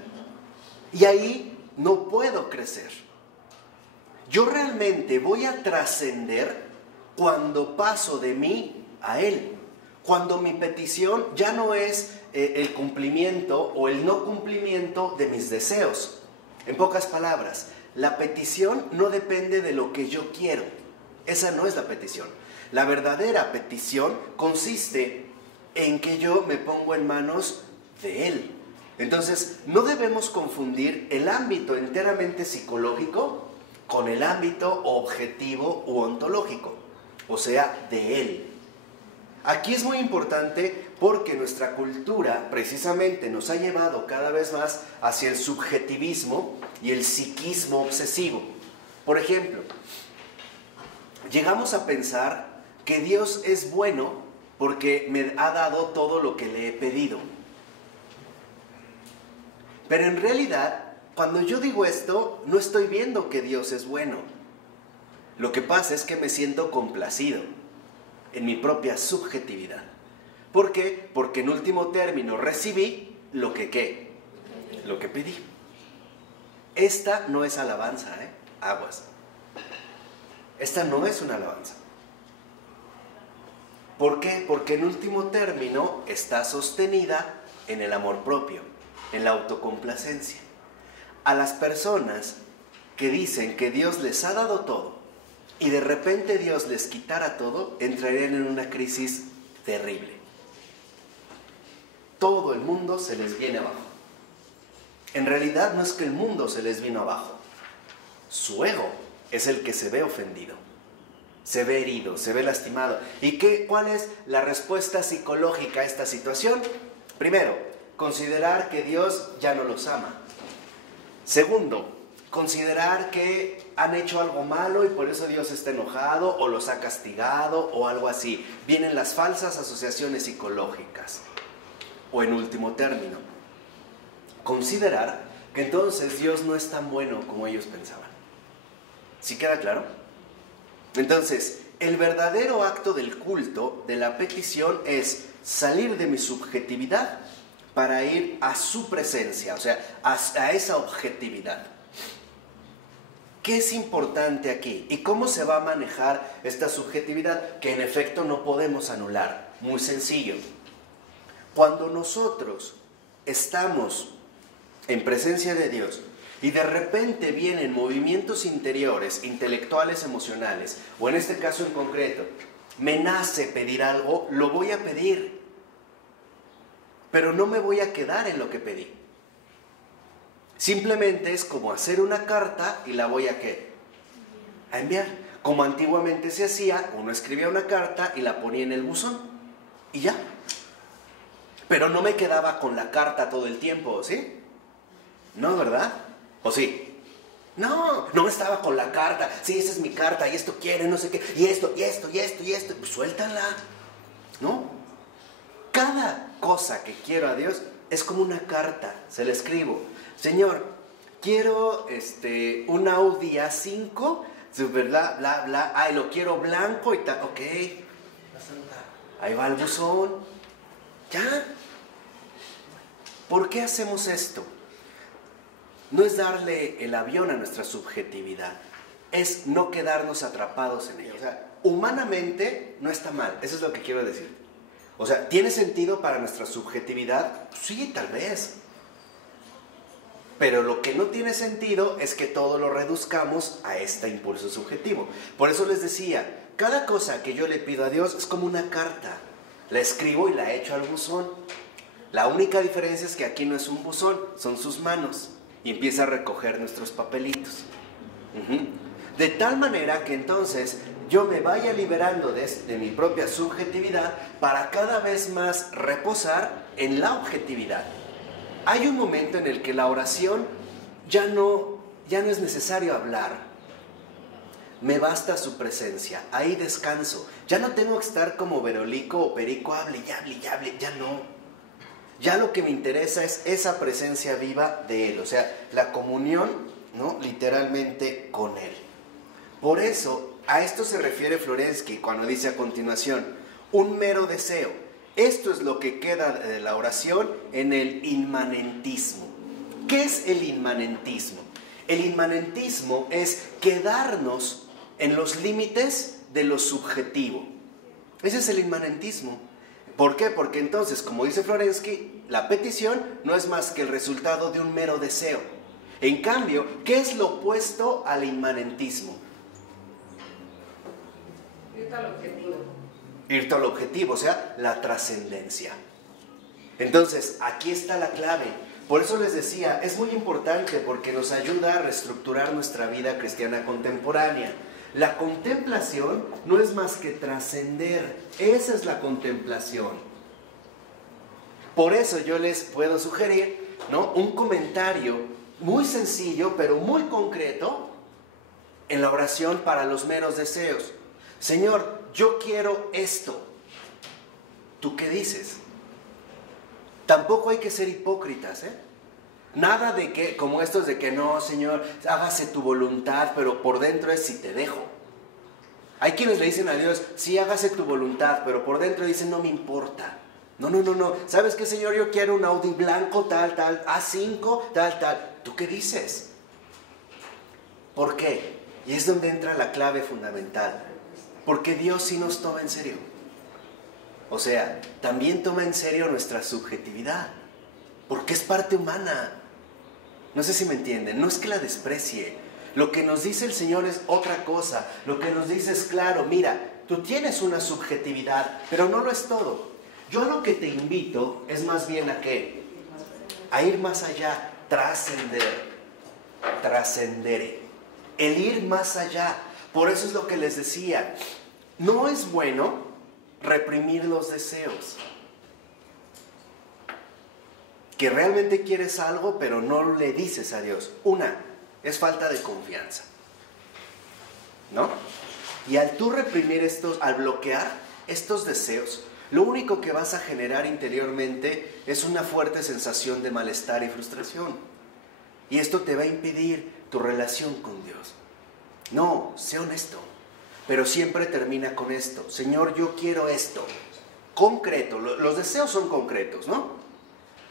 Y ahí no puedo crecer. Yo realmente voy a trascender cuando paso de mí a Él. Cuando mi petición ya no es el cumplimiento o el no cumplimiento de mis deseos. En pocas palabras, la petición no depende de lo que yo quiero. Esa no es la petición. La verdadera petición consiste en que yo me pongo en manos de Él. Entonces, no debemos confundir el ámbito enteramente psicológico con el ámbito objetivo u ontológico, o sea, de Él. Aquí es muy importante porque nuestra cultura precisamente nos ha llevado cada vez más hacia el subjetivismo y el psiquismo obsesivo. Por ejemplo, llegamos a pensar que Dios es bueno porque me ha dado todo lo que le he pedido. Pero en realidad, cuando yo digo esto, no estoy viendo que Dios es bueno. Lo que pasa es que me siento complacido en mi propia subjetividad. ¿Por qué? Porque en último término recibí lo que ¿qué? Lo que pedí. Esta no es alabanza, aguas. Esta no es una alabanza. ¿Por qué? Porque en último término está sostenida en el amor propio, en la autocomplacencia. A las personas que dicen que Dios les ha dado todo y de repente Dios les quitara todo, entrarían en una crisis terrible. Todo el mundo se les viene abajo. En realidad no es que el mundo se les vino abajo. Su ego es el que se ve ofendido, se ve herido, se ve lastimado. ¿Y cuál es la respuesta psicológica a esta situación? Primero, considerar que Dios ya no los ama. Segundo, considerar que han hecho algo malo y por eso Dios está enojado o los ha castigado o algo así. Vienen las falsas asociaciones psicológicas. O en último término, considerar que entonces Dios no es tan bueno como ellos pensaban. ¿Sí queda claro? Entonces, el verdadero acto del culto, de la petición, es salir de mi subjetividad para ir a su presencia, o sea, a esa objetividad. ¿qué es importante aquí? ¿Y cómo se va a manejar esta subjetividad que en efecto no podemos anular? Muy sencillo. Cuando nosotros estamos en presencia de Dios y de repente vienen movimientos interiores, intelectuales, emocionales, o en este caso en concreto, me nace pedir algo, lo voy a pedir, pero no me voy a quedar en lo que pedí. Simplemente es como hacer una carta y la voy a ¿qué? A enviar. Como antiguamente se hacía, uno escribía una carta y la ponía en el buzón y ya. Pero no me quedaba con la carta todo el tiempo, ¿sí? No, ¿verdad? ¿O sí? No estaba con la carta. Sí, esa es mi carta y esto quiere, no sé qué. Y esto. Pues suéltala. ¿No? Cada cosa que quiero a Dios es como una carta. Se la escribo. Señor, quiero un Audi A5, super bla, bla, bla. Ay, lo quiero blanco y tal. Ok. Ahí va el buzón. Ya. ¿Por qué hacemos esto? No es darle el avión a nuestra subjetividad, es no quedarnos atrapados en ella. O sea, humanamente no está mal, eso es lo que quiero decir. O sea, ¿tiene sentido para nuestra subjetividad? Sí, tal vez. Pero lo que no tiene sentido es que todo lo reduzcamos a este impulso subjetivo. Por eso les decía, cada cosa que yo le pido a Dios es como una carta. La escribo y la echo al buzón. La única diferencia es que aquí no es un buzón, son sus manos. Y empieza a recoger nuestros papelitos. De tal manera que entonces yo me vaya liberando de mi propia subjetividad para cada vez más reposar en la objetividad. Hay un momento en el que la oración ya no es necesario hablar. Me basta su presencia, ahí descanso. Ya no tengo que estar como Verolico o Perico, hable, ya no. Ya lo que me interesa es esa presencia viva de Él, o sea, la comunión, ¿no? Literalmente con Él. Por eso, a esto se refiere Florensky cuando dice a continuación, un mero deseo. Esto es lo que queda de la oración en el inmanentismo. ¿Qué es el inmanentismo? El inmanentismo es quedarnos en los límites de lo subjetivo. Ese es el inmanentismo. ¿Por qué? Porque entonces, como dice Florensky, la petición no es más que el resultado de un mero deseo. En cambio, ¿qué es lo opuesto al inmanentismo? Irte al objetivo. Irte al objetivo, o sea, la trascendencia. Entonces, aquí está la clave. Por eso les decía, es muy importante porque nos ayuda a reestructurar nuestra vida cristiana contemporánea. La contemplación no es más que trascender. Esa es la contemplación. Por eso yo les puedo sugerir, ¿no?, un comentario muy sencillo, pero muy concreto en la oración para los meros deseos. Señor, yo quiero esto. ¿Tú qué dices? Tampoco hay que ser hipócritas, ¿eh? Nada de que, como estos de que no, Señor, hágase tu voluntad, pero por dentro es si te dejo. Hay quienes le dicen a Dios, sí, hágase tu voluntad, pero por dentro dicen, no me importa. No. ¿Sabes qué, Señor? Yo quiero un Audi blanco, tal, A5, tal. ¿Tú qué dices? ¿Por qué? Y es donde entra la clave fundamental. Porque Dios sí nos toma en serio. O sea, también toma en serio nuestra subjetividad. Porque es parte humana. No sé si me entienden, no es que la desprecie. Lo que nos dice el Señor es otra cosa. Lo que nos dice es claro, mira, tú tienes una subjetividad, pero no lo es todo. Yo a lo que te invito es más bien a ¿qué? A ir más allá, trascender. El ir más allá. Por eso es lo que les decía. No es bueno reprimir los deseos. Que realmente quieres algo, pero no le dices a Dios. Una, es falta de confianza, ¿no? Y al tú reprimir al bloquear estos deseos, lo único que vas a generar interiormente es una fuerte sensación de malestar y frustración. Y esto te va a impedir tu relación con Dios. No, sé honesto, pero siempre termina con esto. Señor, yo quiero esto. Concreto, los deseos son concretos, ¿no?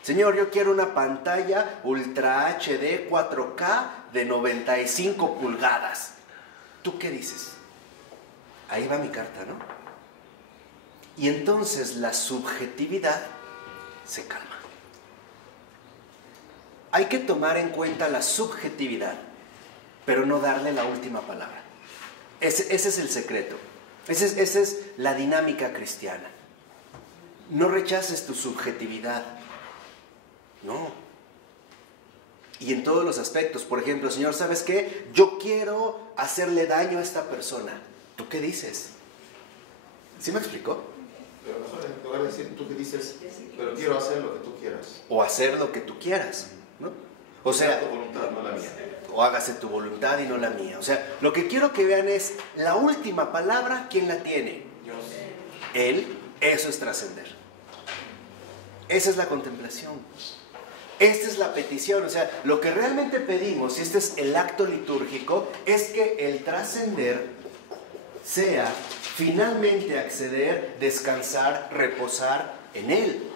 Señor, yo quiero una pantalla Ultra HD 4K de 95 pulgadas. ¿Tú qué dices? Ahí va mi carta, ¿no? Y entonces la subjetividad se calma. Hay que tomar en cuenta la subjetividad, pero no darle la última palabra. Ese es el secreto. Esa es la dinámica cristiana. No rechaces tu subjetividad. No. Y en todos los aspectos. Por ejemplo, Señor, ¿sabes qué? Yo quiero hacerle daño a esta persona. ¿Tú qué dices? ¿Sí me explicó? Pero mejor en lugar de decir tú que dices, pero quiero hacer lo que tú quieras. O hacer lo que tú quieras, ¿no? O sea, tu voluntad, no la mía. O hágase tu voluntad y no la mía. O sea, lo que quiero que vean es la última palabra, ¿quién la tiene? Dios. Él. Eso es trascender. Esa es la contemplación. Esta es la petición. O sea, lo que realmente pedimos, y este es el acto litúrgico, es que el trascender sea finalmente acceder, descansar, reposar en Él.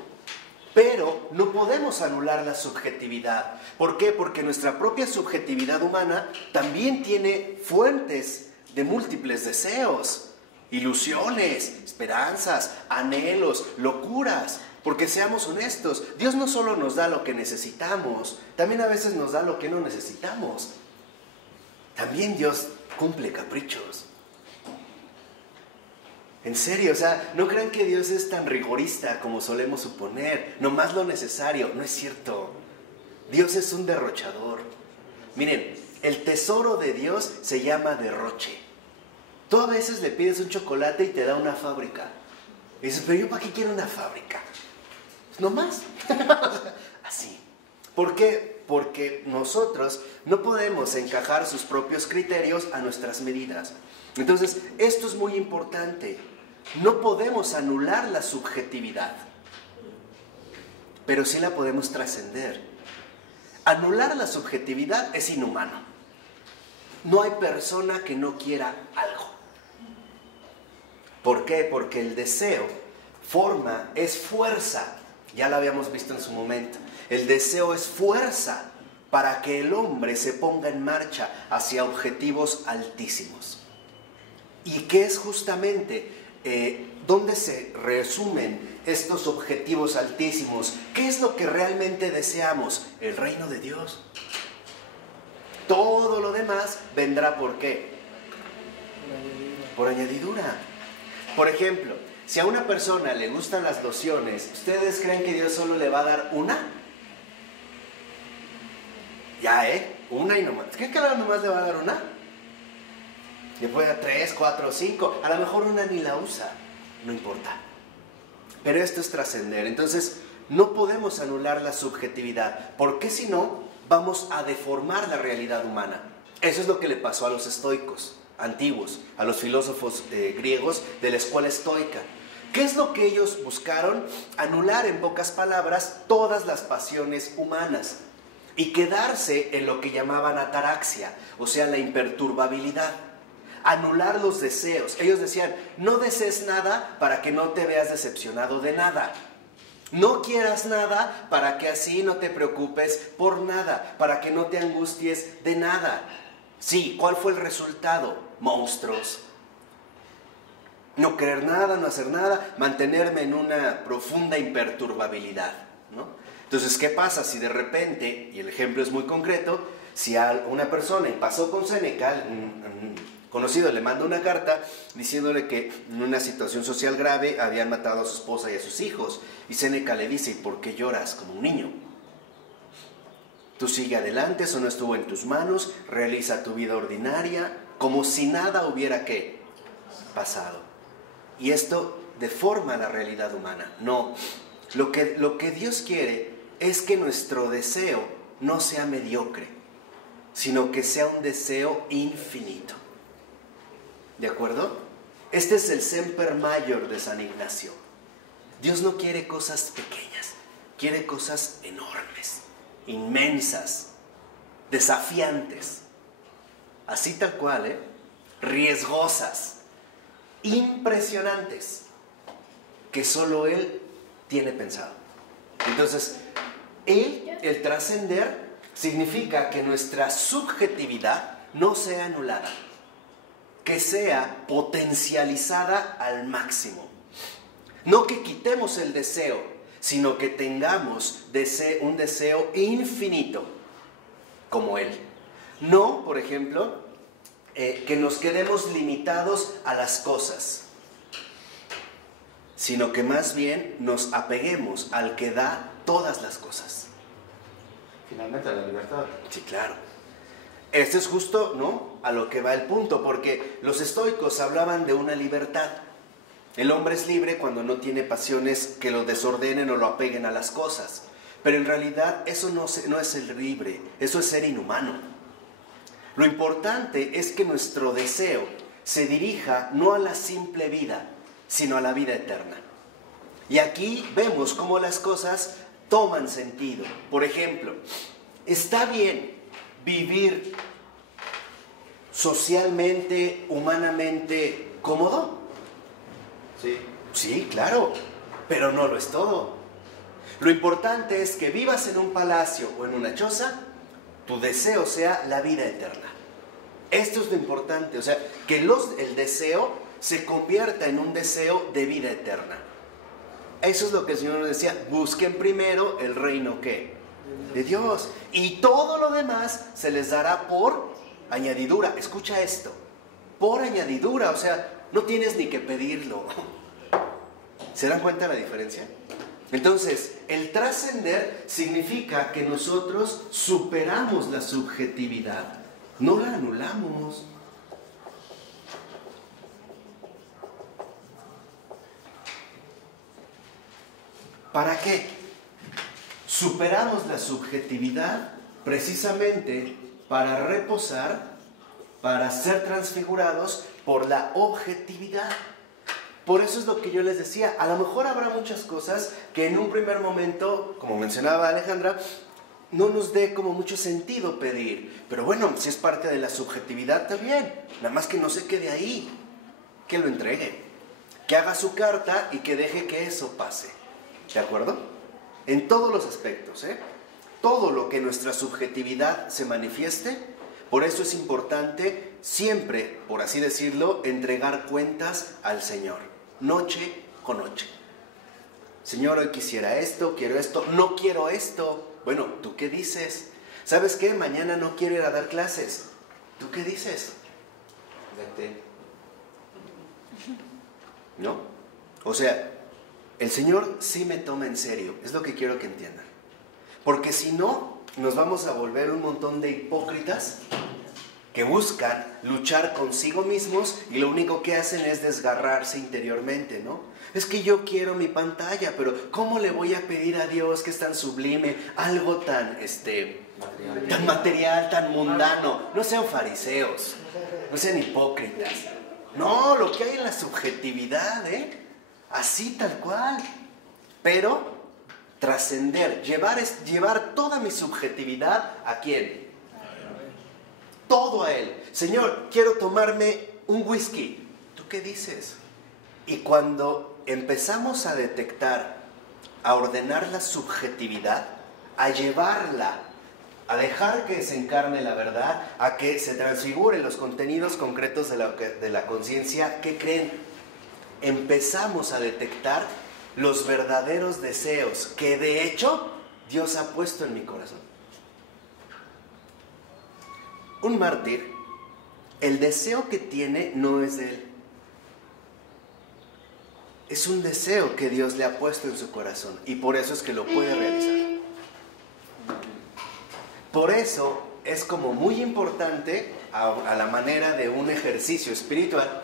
Pero no podemos anular la subjetividad. ¿Por qué? Porque nuestra propia subjetividad humana también tiene fuentes de múltiples deseos, ilusiones, esperanzas, anhelos, locuras. Porque seamos honestos, Dios no solo nos da lo que necesitamos, también a veces nos da lo que no necesitamos. También Dios cumple caprichos. En serio, o sea, no crean que Dios es tan rigorista como solemos suponer, nomás lo necesario. No es cierto. Dios es un derrochador. Miren, el tesoro de Dios se llama derroche. Tú a veces le pides un chocolate y te da una fábrica. Y dices, pero yo ¿para qué quiero una fábrica? No más. Así. ¿Por qué? Porque nosotros no podemos encajar sus propios criterios a nuestras medidas. Entonces, esto es muy importante. No podemos anular la subjetividad, pero sí la podemos trascender. Anular la subjetividad es inhumano. No hay persona que no quiera algo. ¿Por qué? Porque el deseo es fuerza. Ya lo habíamos visto en su momento. El deseo es fuerza para que el hombre se ponga en marcha hacia objetivos altísimos. ¿Y qué es justamente? ¿Dónde se resumen estos objetivos altísimos? ¿Qué es lo que realmente deseamos? El reino de Dios. Todo lo demás vendrá ¿por qué? Por añadidura. Por ejemplo, si a una persona le gustan las lociones, ¿ustedes creen que Dios solo le va a dar una? Ya, una y nomás. ¿Creen que nomás le va a dar una? Después a 3, 4, 5, a lo mejor una ni la usa, no importa. Pero esto es trascender. Entonces, no podemos anular la subjetividad, porque si no, vamos a deformar la realidad humana. Eso es lo que le pasó a los estoicos antiguos, a los filósofos griegos de la escuela estoica. ¿Qué es lo que ellos buscaron? Anular, en pocas palabras, todas las pasiones humanas y quedarse en lo que llamaban ataraxia, o sea, la imperturbabilidad. Anular los deseos. Ellos decían, no desees nada para que no te veas decepcionado de nada. No quieras nada para que así no te preocupes por nada, para que no te angusties de nada. Sí, ¿cuál fue el resultado? Monstruos. No querer nada, no hacer nada, mantenerme en una profunda imperturbabilidad, ¿no? Entonces, ¿qué pasa si de repente, y el ejemplo es muy concreto, si a una persona, y pasó con Séneca, conocido, le manda una carta diciéndole que en una situación social grave habían matado a su esposa y a sus hijos. Y Séneca le dice, ¿y por qué lloras como un niño? Tú sigue adelante, eso no estuvo en tus manos, realiza tu vida ordinaria, como si nada hubiera ¿qué? Pasado. Y esto deforma la realidad humana. No, lo que Dios quiere es que nuestro deseo no sea mediocre, sino que sea un deseo infinito. ¿De acuerdo? Este es el semper mayor de San Ignacio. Dios no quiere cosas pequeñas, quiere cosas enormes, inmensas, desafiantes, así tal cual, riesgosas, impresionantes, que solo Él tiene pensado. Entonces, El trascender significa que nuestra subjetividad no sea anulada, que sea potencializada al máximo. No que quitemos el deseo, sino que tengamos un deseo infinito como Él. No, por ejemplo, que nos quedemos limitados a las cosas, sino que más bien nos apeguemos al que da todas las cosas. Finalmente, la libertad. Sí, claro. Este es justo, ¿no?, a lo que va el punto, porque los estoicos hablaban de una libertad. El hombre es libre cuando no tiene pasiones que lo desordenen o lo apeguen a las cosas. Pero en realidad eso no es ser libre, eso es ser inhumano. Lo importante es que nuestro deseo se dirija no a la simple vida, sino a la vida eterna. Y aquí vemos cómo las cosas toman sentido. Por ejemplo, está bien vivir socialmente, humanamente cómodo. Sí. Sí, claro, pero no lo es todo. Lo importante es que vivas en un palacio o en una choza, tu deseo sea la vida eterna. Esto es lo importante, o sea, que el deseo se convierta en un deseo de vida eterna. Eso es lo que el Señor nos decía: busquen primero el reino, ¿qué? De Dios. Y todo lo demás se les dará por añadidura. Escucha esto, por añadidura, o sea, no tienes ni que pedirlo. ¿Se dan cuenta la diferencia? Entonces, el trascender significa que nosotros superamos la subjetividad, no la anulamos. ¿Para qué? Superamos la subjetividad precisamente para reposar, para ser transfigurados por la objetividad. Por eso es lo que yo les decía, a lo mejor habrá muchas cosas que en un primer momento, como mencionaba Alejandra, no nos dé como mucho sentido pedir. Pero bueno, si es parte de la subjetividad, está bien. Nada más que no se quede ahí, que lo entregue, que haga su carta y que deje que eso pase. ¿De acuerdo? En todos los aspectos, ¿eh? Todo lo que nuestra subjetividad se manifieste. Por eso es importante siempre, por así decirlo, entregar cuentas al Señor, noche con noche. Señor, hoy quisiera esto, quiero esto, no quiero esto. Bueno, ¿tú qué dices? ¿Sabes qué? Mañana no quiero ir a dar clases. ¿Tú qué dices? Vete. ¿No? O sea, el Señor sí me toma en serio, es lo que quiero que entiendan. Porque si no, nos vamos a volver un montón de hipócritas que buscan luchar consigo mismos y lo único que hacen es desgarrarse interiormente, ¿no? Es que yo quiero mi pantalla, pero ¿cómo le voy a pedir a Dios, que es tan sublime, algo tan material, tan mundano? No sean fariseos, no sean hipócritas. No, lo que hay en la subjetividad, así tal cual. Pero trascender, llevar toda mi subjetividad, ¿a quién? Todo a Él. Señor, quiero tomarme un whisky. ¿Tú qué dices? Y cuando empezamos a detectar, a ordenar la subjetividad, a llevarla, a dejar que se encarne la verdad, a que se transfiguren los contenidos concretos de la conciencia, ¿qué creen? Empezamos a detectar los verdaderos deseos que de hecho Dios ha puesto en mi corazón. Un mártir, el deseo que tiene no es de él. Es un deseo que Dios le ha puesto en su corazón y por eso es que lo puede realizar. Por eso es como muy importante, a la manera de un ejercicio espiritual,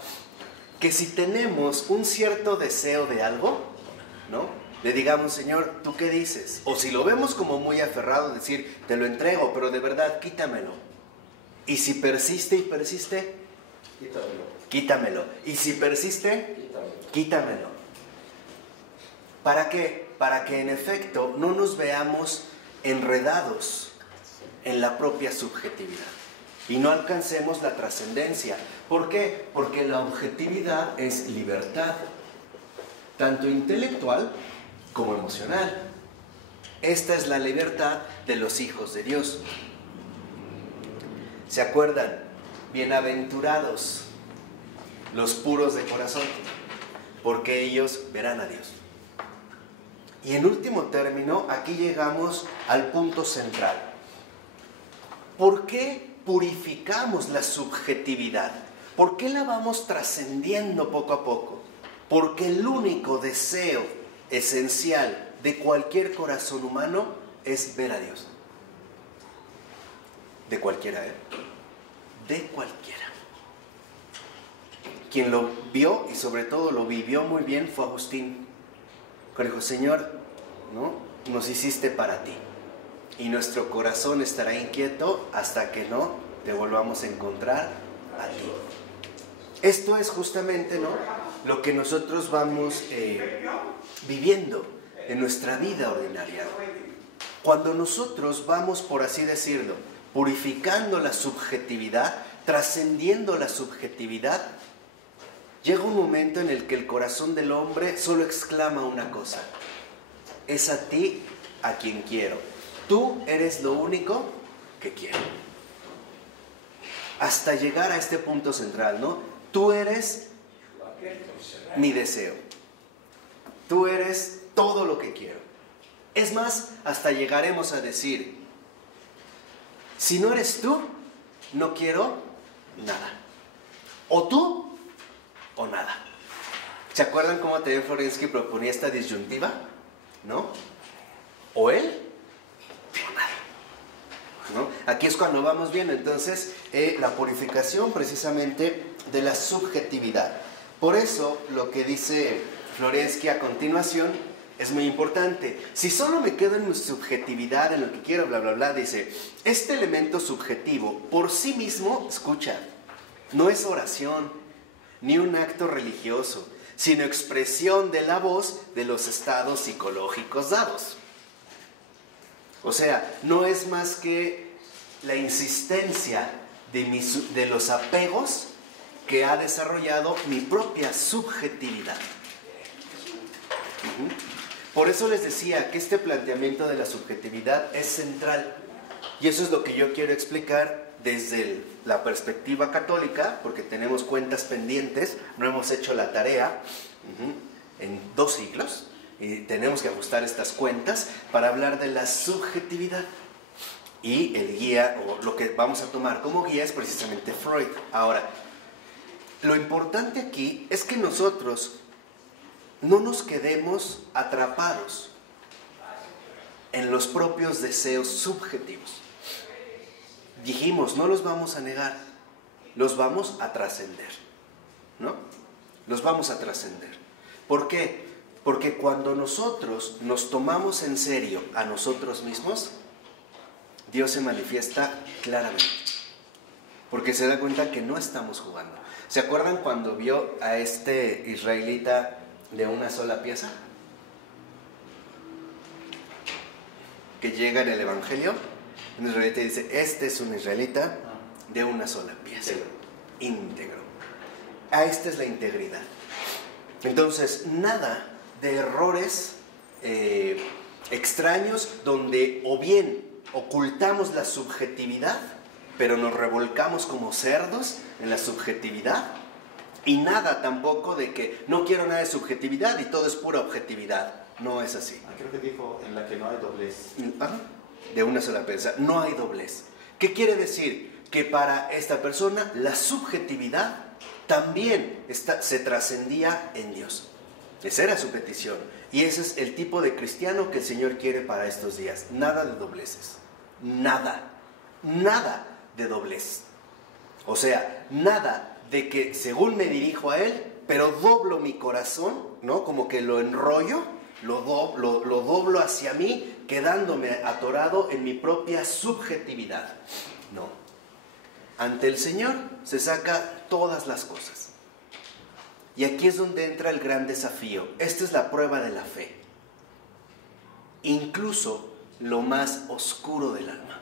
que si tenemos un cierto deseo de algo, ¿no?, le digamos: Señor, ¿tú qué dices? O si lo vemos como muy aferrado, decir: te lo entrego, pero de verdad quítamelo. Y si persiste y persiste, quítamelo. Y si persiste, quítamelo. ¿Para qué? Para que en efecto no nos veamos enredados en la propia subjetividad y no alcancemos la trascendencia. ¿Por qué? Porque la objetividad es libertad, tanto intelectual como emocional. Esta es la libertad de los hijos de Dios. ¿Se acuerdan? Bienaventurados los puros de corazón, porque ellos verán a Dios. Y en último término, aquí llegamos al punto central. ¿Por qué purificamos la subjetividad? ¿Por qué la vamos trascendiendo poco a poco? Porque el único deseo esencial de cualquier corazón humano es ver a Dios. De cualquiera, ¿eh? De cualquiera. Quien lo vio y sobre todo lo vivió muy bien fue Agustín. Que dijo: Señor, ¿no? Nos hiciste para ti. Y nuestro corazón estará inquieto hasta que no te volvamos a encontrar a ti. Esto es justamente, ¿no?, lo que nosotros vamos viviendo en nuestra vida ordinaria. Cuando nosotros vamos, por así decirlo, purificando la subjetividad, trascendiendo la subjetividad, llega un momento en el que el corazón del hombre solo exclama una cosa: es a ti a quien quiero. Tú eres lo único que quiero. Hasta llegar a este punto central, ¿no? Tú eres mi deseo. Tú eres todo lo que quiero. Es más, hasta llegaremos a decir: si no eres tú, no quiero nada. O tú, o nada. ¿Se acuerdan cómo Tadeo Florensky proponía esta disyuntiva? ¿No? O él, o nada. ¿No? Aquí es cuando vamos viendo entonces la purificación precisamente de la subjetividad. Por eso lo que dice Florensky a continuación es muy importante. Si solo me quedo en mi subjetividad, en lo que quiero, bla, bla, bla, dice: este elemento subjetivo por sí mismo, escucha, no es oración ni un acto religioso, sino expresión de la voz de los estados psicológicos dados. O sea, no es más que la insistencia de los apegos que ha desarrollado mi propia subjetividad. Por eso les decía que este planteamiento de la subjetividad es central. Y eso es lo que yo quiero explicar desde la perspectiva católica, porque tenemos cuentas pendientes, no hemos hecho la tarea en 2 siglos, y tenemos que ajustar estas cuentas para hablar de la subjetividad. Y el guía, o lo que vamos a tomar como guía, es precisamente Freud. Ahora, lo importante aquí es que nosotros no nos quedemos atrapados en los propios deseos subjetivos. Dijimos, no los vamos a negar, los vamos a trascender, ¿no? Los vamos a trascender. ¿Por qué? Porque cuando nosotros nos tomamos en serio a nosotros mismos, Dios se manifiesta claramente. Porque se da cuenta que no estamos jugando. ¿Se acuerdan cuando vio a este israelita de una sola pieza? Que llega en el Evangelio, un israelita dice: este es un israelita de una sola pieza, íntegro. Esta es la integridad. Entonces, nada de errores extraños donde o bien ocultamos la subjetividad, pero nos revolcamos como cerdos en la subjetividad, y nada tampoco de que no quiero nada de subjetividad y todo es pura objetividad. No es así. Creo que dijo en la que no hay doblez. De una sola pieza, no hay doblez. ¿Qué quiere decir? Que para esta persona la subjetividad también se trascendía en Dios. Esa era su petición. Y ese es el tipo de cristiano que el Señor quiere para estos días. Nada de dobleces. Nada de doblez. O sea, nada de que según me dirijo a Él, pero doblo mi corazón, ¿no? Como que lo enrollo, lo doblo hacia mí, quedándome atorado en mi propia subjetividad. No. Ante el Señor se saca todas las cosas. Y aquí es donde entra el gran desafío. Esta es la prueba de la fe. Incluso lo más oscuro del alma.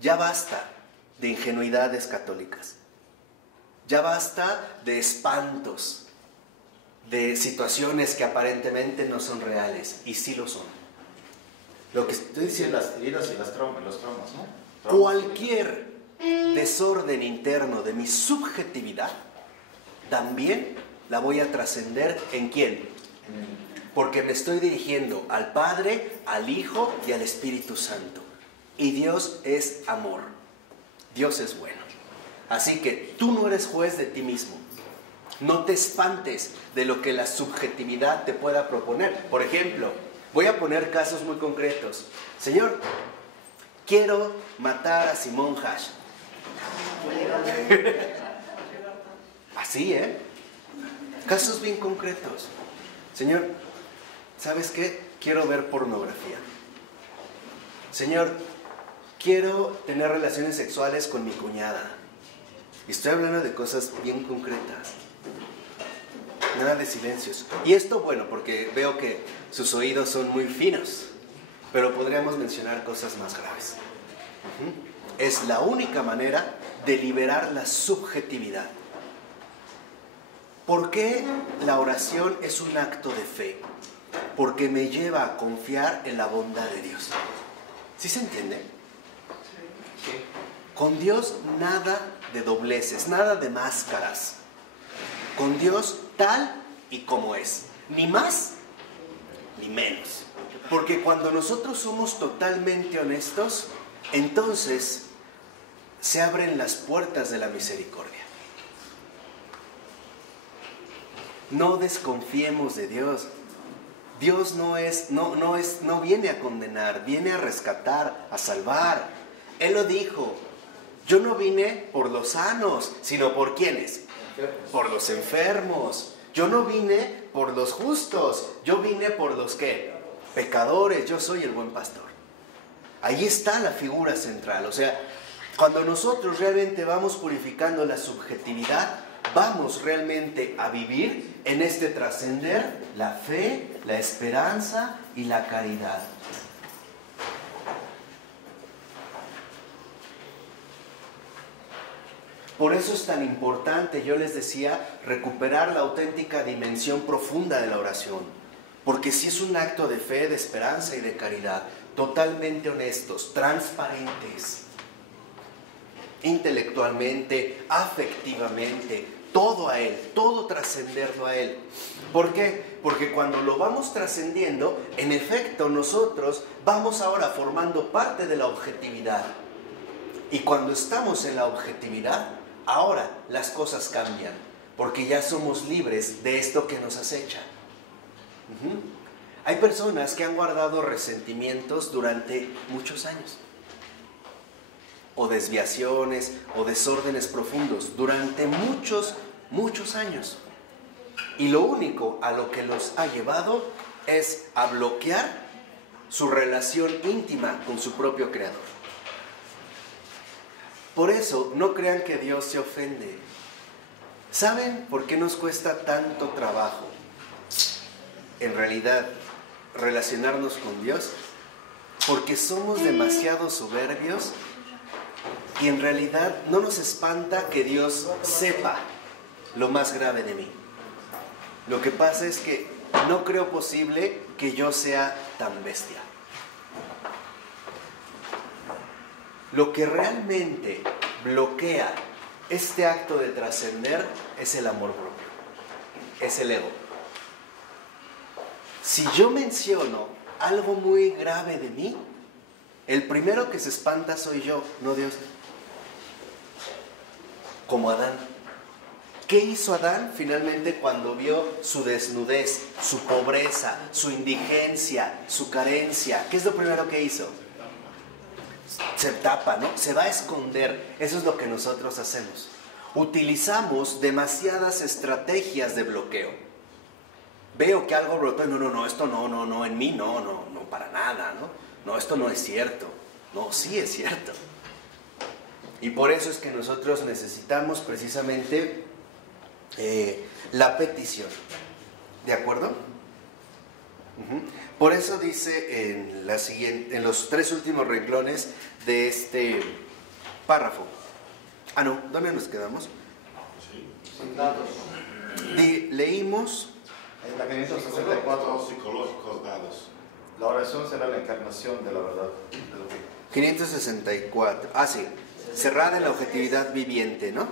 Ya basta de ingenuidades católicas. Ya basta de espantos. de situaciones que aparentemente no son reales, y sí lo son. Lo que estoy diciendo, las heridas y los traumas, ¿no? Cualquier desorden interno de mi subjetividad, también la voy a trascender ¿en quién? Porque me estoy dirigiendo al Padre, al Hijo y al Espíritu Santo. Y Dios es amor. Dios es bueno. Así que tú no eres juez de ti mismo. No te espantes de lo que la subjetividad te pueda proponer. Por ejemplo, voy a poner casos muy concretos. Señor, quiero matar a Simón Hash. Así, casos bien concretos. Señor, ¿sabes qué? Quiero ver pornografía. Señor, quiero tener relaciones sexuales con mi cuñada. Y estoy hablando de cosas bien concretas. Nada de silencios. Y esto, bueno, porque veo que sus oídos son muy finos. Pero podríamos mencionar cosas más graves. Es la única manera de liberar la subjetividad. ¿Por qué la oración es un acto de fe? Porque me lleva a confiar en la bondad de Dios. ¿Sí se entiende? Sí. Con Dios nada de dobleces, nada de máscaras. Con Dios tal y como es. Ni más, ni menos. Porque cuando nosotros somos totalmente honestos, entonces se abren las puertas de la misericordia. No desconfiemos de Dios. Dios no viene a condenar, viene a rescatar, a salvar. Él lo dijo. Yo no vine por los sanos, sino por ¿quiénes? Por los enfermos. Yo no vine por los justos, yo vine por los ¿qué? Pecadores. Yo soy el buen pastor. Ahí está la figura central. O sea, cuando nosotros realmente vamos purificando la subjetividad, vamos realmente a vivir en este trascender la fe, la esperanza y la caridad. Por eso es tan importante, yo les decía, recuperar la auténtica dimensión profunda de la oración. Porque si es un acto de fe, de esperanza y de caridad, totalmente honestos, transparentes, intelectualmente, afectivamente, todo a Él, todo trascenderlo a Él. ¿Por qué? Porque cuando lo vamos trascendiendo, en efecto nosotros vamos ahora formando parte de la objetividad. Y cuando estamos en la objetividad, ahora las cosas cambian, porque ya somos libres de esto que nos acecha. Hay personas que han guardado resentimientos durante muchos años, o desviaciones, o desórdenes profundos, durante muchos años. Y lo único a lo que los ha llevado es a bloquear su relación íntima con su propio Creador. Por eso, no crean que Dios se ofende. ¿Saben por qué nos cuesta tanto trabajo, en realidad, relacionarnos con Dios? Porque somos demasiado soberbios y en realidad no nos espanta que Dios sepa lo más grave de mí. Lo que pasa es que no creo posible que yo sea tan bestia. Lo que realmente bloquea este acto de trascender es el amor propio, es el ego. Si yo menciono algo muy grave de mí, el primero que se espanta soy yo, no Dios. Como Adán. ¿Qué hizo Adán finalmente cuando vio su desnudez, su pobreza, su indigencia, su carencia? ¿Qué es lo primero que hizo? Se tapa, ¿no? Se va a esconder. Eso es lo que nosotros hacemos. Utilizamos demasiadas estrategias de bloqueo. Veo que algo brotó, no, esto no, en mí no, para nada, no, esto no es cierto. No, sí es cierto. Y por eso es que nosotros necesitamos precisamente la petición. ¿De acuerdo? Por eso dice en los 3 últimos renglones de este párrafo. ¿Dónde nos quedamos? Datos. Leímos En la 564, psicológicos dados. la oración será la encarnación de la verdad. 564. Ah, sí. Cerrada en la objetividad viviente, ¿no?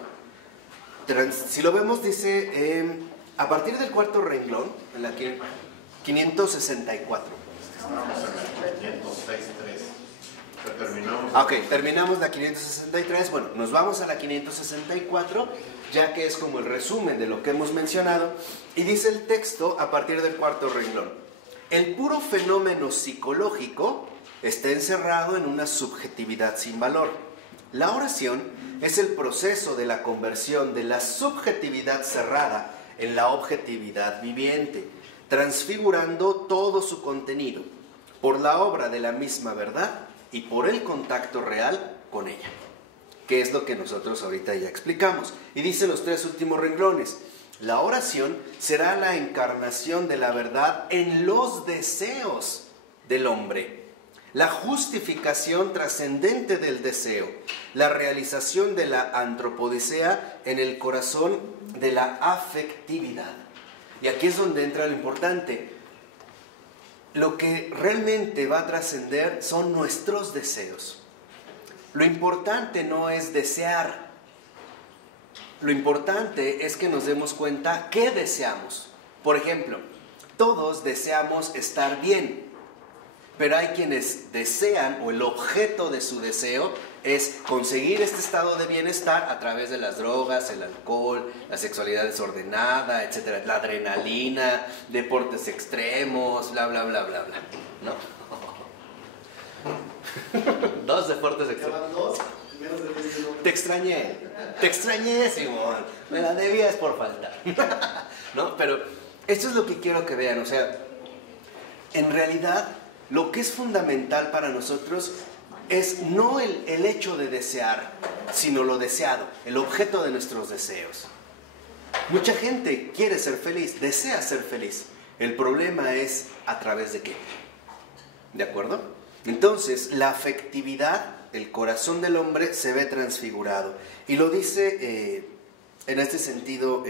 Si lo vemos, dice, a partir del cuarto renglón, en la 564. Estamos en el 506.3. Terminamos. Ok, terminamos la 563. Bueno, nos vamos a la 564, ya que es como el resumen de lo que hemos mencionado. Y dice el texto a partir del cuarto renglón: el puro fenómeno psicológico está encerrado en una subjetividad sin valor. La oración es el proceso de la conversión de la subjetividad cerrada en la objetividad viviente, transfigurando todo su contenido por la obra de la misma verdad y por el contacto real con ella, que es lo que nosotros ahorita ya explicamos. Y dice los tres últimos renglones: la oración será la encarnación de la verdad en los deseos del hombre, la justificación trascendente del deseo, la realización de la antropodicea en el corazón de la afectividad. Y aquí es donde entra lo importante. Lo que realmente va a trascender son nuestros deseos. Lo importante no es desear. Lo importante es que nos demos cuenta qué deseamos. Por ejemplo, todos deseamos estar bien, pero hay quienes desean, o el objeto de su deseo es conseguir este estado de bienestar a través de las drogas, el alcohol, la sexualidad desordenada, etcétera, la adrenalina, deportes extremos, bla, bla, bla, bla, bla, ¿no? Dos deportes extremos. Dos, menos de 10 minutos. Te extrañé, Simón. Me la debías por falta. ¿No? Pero esto es lo que quiero que vean. O sea, en realidad, lo que es fundamental para nosotros es no el hecho de desear, sino lo deseado, el objeto de nuestros deseos. Mucha gente quiere ser feliz, desea ser feliz. El problema es a través de qué. ¿De acuerdo? Entonces, la afectividad, el corazón del hombre se ve transfigurado. Y lo dice en este sentido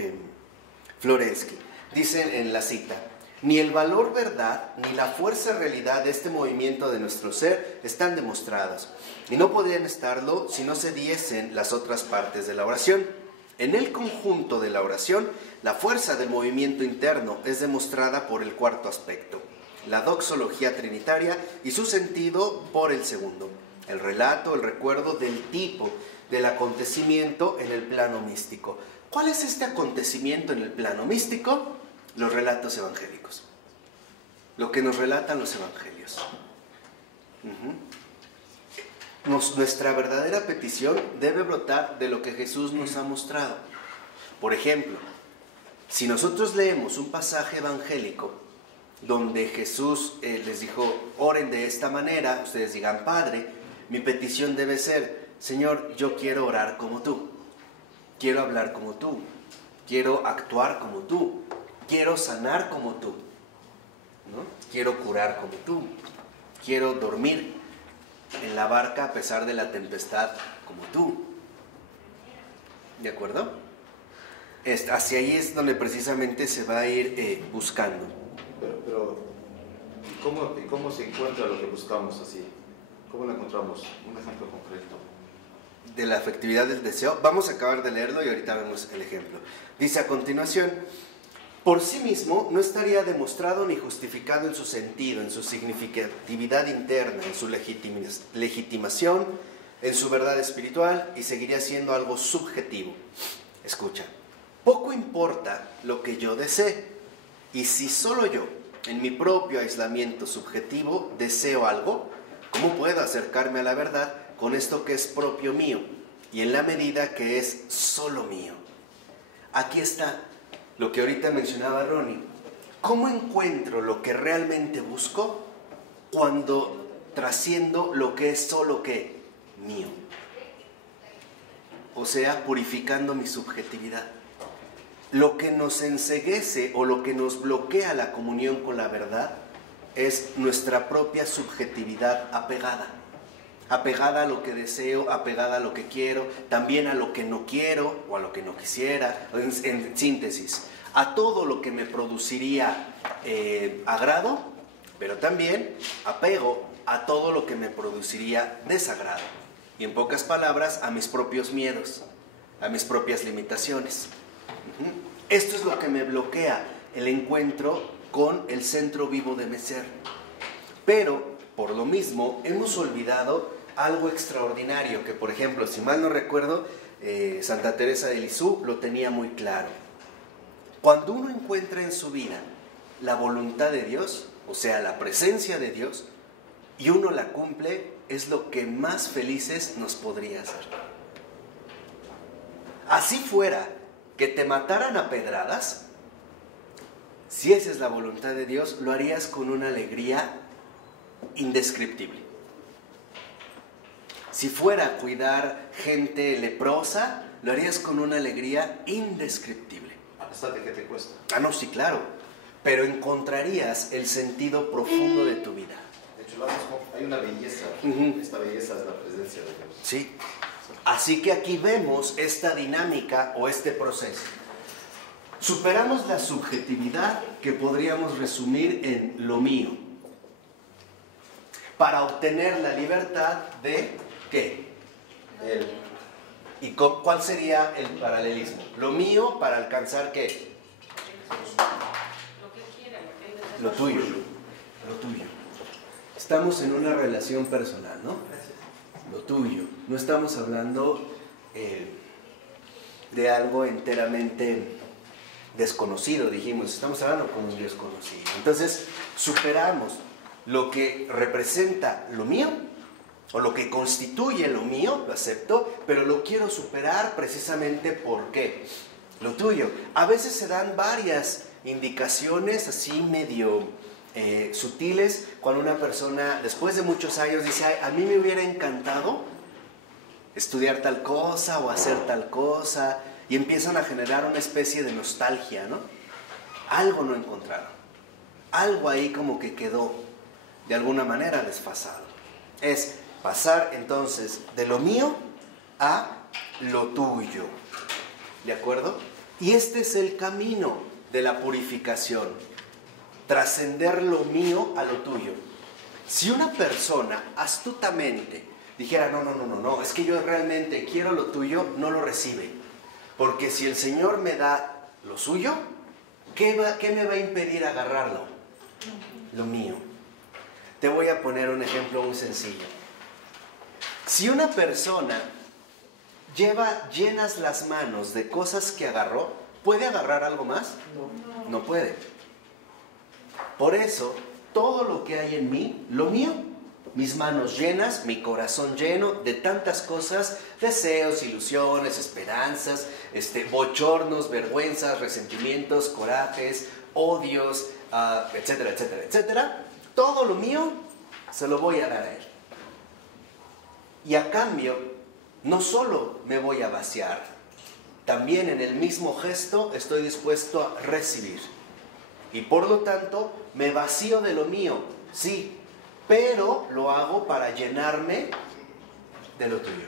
Florensky. Dice en la cita: ni el valor verdad ni la fuerza realidad de este movimiento de nuestro ser están demostrados, y no podrían estarlo si no se diesen las otras partes de la oración. En el conjunto de la oración, la fuerza del movimiento interno es demostrada por el cuarto aspecto, la doxología trinitaria, y su sentido por el segundo, el relato, el recuerdo del tipo del acontecimiento en el plano místico. ¿Cuál es este acontecimiento en el plano místico? Los relatos evangélicos, lo que nos relatan los evangelios. Nuestra verdadera petición debe brotar de lo que Jesús nos ha mostrado. Por ejemplo, si nosotros leemos un pasaje evangélico donde Jesús les dijo: oren de esta manera, ustedes digan: Padre, mi petición debe ser: Señor, yo quiero orar como tú, quiero hablar como tú, quiero actuar como tú, quiero sanar como tú, ¿no? Quiero curar como tú, quiero dormir en la barca a pesar de la tempestad como tú. ¿De acuerdo? Hacia ahí es donde precisamente se va a ir buscando. Pero ¿y cómo se encuentra lo que buscamos así? ¿Cómo lo encontramos? Un ejemplo concreto. De la afectividad del deseo. Vamos a acabar de leerlo y ahorita vemos el ejemplo. Dice a continuación: por sí mismo no estaría demostrado ni justificado en su sentido, en su significatividad interna, en su legitimación, en su verdad espiritual, y seguiría siendo algo subjetivo. Escucha: poco importa lo que yo desee, y si solo yo, en mi propio aislamiento subjetivo, deseo algo, ¿cómo puedo acercarme a la verdad con esto que es propio mío, y en la medida que es solo mío? Aquí está lo que ahorita mencionaba Ronnie. ¿Cómo encuentro lo que realmente busco cuando trasciendo lo que es solo que mío? O sea, purificando mi subjetividad. Lo que nos enceguece o lo que nos bloquea la comunión con la verdad es nuestra propia subjetividad apegada. apegada a lo que deseo, apegada a lo que quiero, también a lo que no quiero o a lo que no quisiera, en síntesis, a todo lo que me produciría agrado, pero también apego a todo lo que me produciría desagrado. Y en pocas palabras, a mis propios miedos, a mis propias limitaciones. Esto es lo que me bloquea el encuentro con el centro vivo de mi ser. Pero, por lo mismo, hemos olvidado algo extraordinario, que por ejemplo, si mal no recuerdo, Santa Teresa de Lisieux lo tenía muy claro. Cuando uno encuentra en su vida la voluntad de Dios, o sea, la presencia de Dios, y uno la cumple, es lo que más felices nos podría hacer. Así fuera que te mataran a pedradas, si esa es la voluntad de Dios, lo harías con una alegría indescriptible. Si fuera a cuidar gente leprosa, lo harías con una alegría indescriptible. A pesar de que te cuesta. Ah, no, sí, claro. Pero encontrarías el sentido profundo de tu vida. De hecho, hay una belleza. Esta belleza es la presencia de Dios. Sí. Así que aquí vemos esta dinámica o este proceso. Superamos la subjetividad que podríamos resumir en lo mío, para obtener la libertad de ¿qué? ¿Y cuál sería el paralelismo? Lo mío para alcanzar ¿qué? Lo tuyo. Lo tuyo. Estamos en una relación personal, ¿no? Lo tuyo. No estamos hablando de algo enteramente desconocido, dijimos. Estamos hablando con un desconocido. Entonces, superamos lo que representa lo mío, o lo que constituye lo mío, lo acepto, pero lo quiero superar precisamente ¿por qué? Lo tuyo. A veces se dan varias indicaciones así medio sutiles cuando una persona después de muchos años dice: "Ay, a mí me hubiera encantado estudiar tal cosa o hacer tal cosa", y empiezan a generar una especie de nostalgia, ¿no? Algo no encontraron, algo ahí como que quedó de alguna manera desfasado. Es pasar entonces de lo mío a lo tuyo, ¿de acuerdo? Y este es el camino de la purificación, trascender lo mío a lo tuyo. Si una persona astutamente dijera: no, es que yo realmente quiero lo tuyo, no lo recibe, porque si el Señor me da lo suyo, ¿qué me va a impedir agarrarlo? Lo mío. Te voy a poner un ejemplo muy sencillo. Si una persona lleva llenas las manos de cosas que agarró, ¿puede agarrar algo más? No puede. Por eso, todo lo que hay en mí, lo mío, mis manos llenas, mi corazón lleno de tantas cosas, deseos, ilusiones, esperanzas, bochornos, vergüenzas, resentimientos, corajes, odios, etcétera, etcétera, etcétera. Todo lo mío se lo voy a dar a Él. Y a cambio, no solo me voy a vaciar, también en el mismo gesto estoy dispuesto a recibir. Y por lo tanto, me vacío de lo mío, sí, pero lo hago para llenarme de lo tuyo.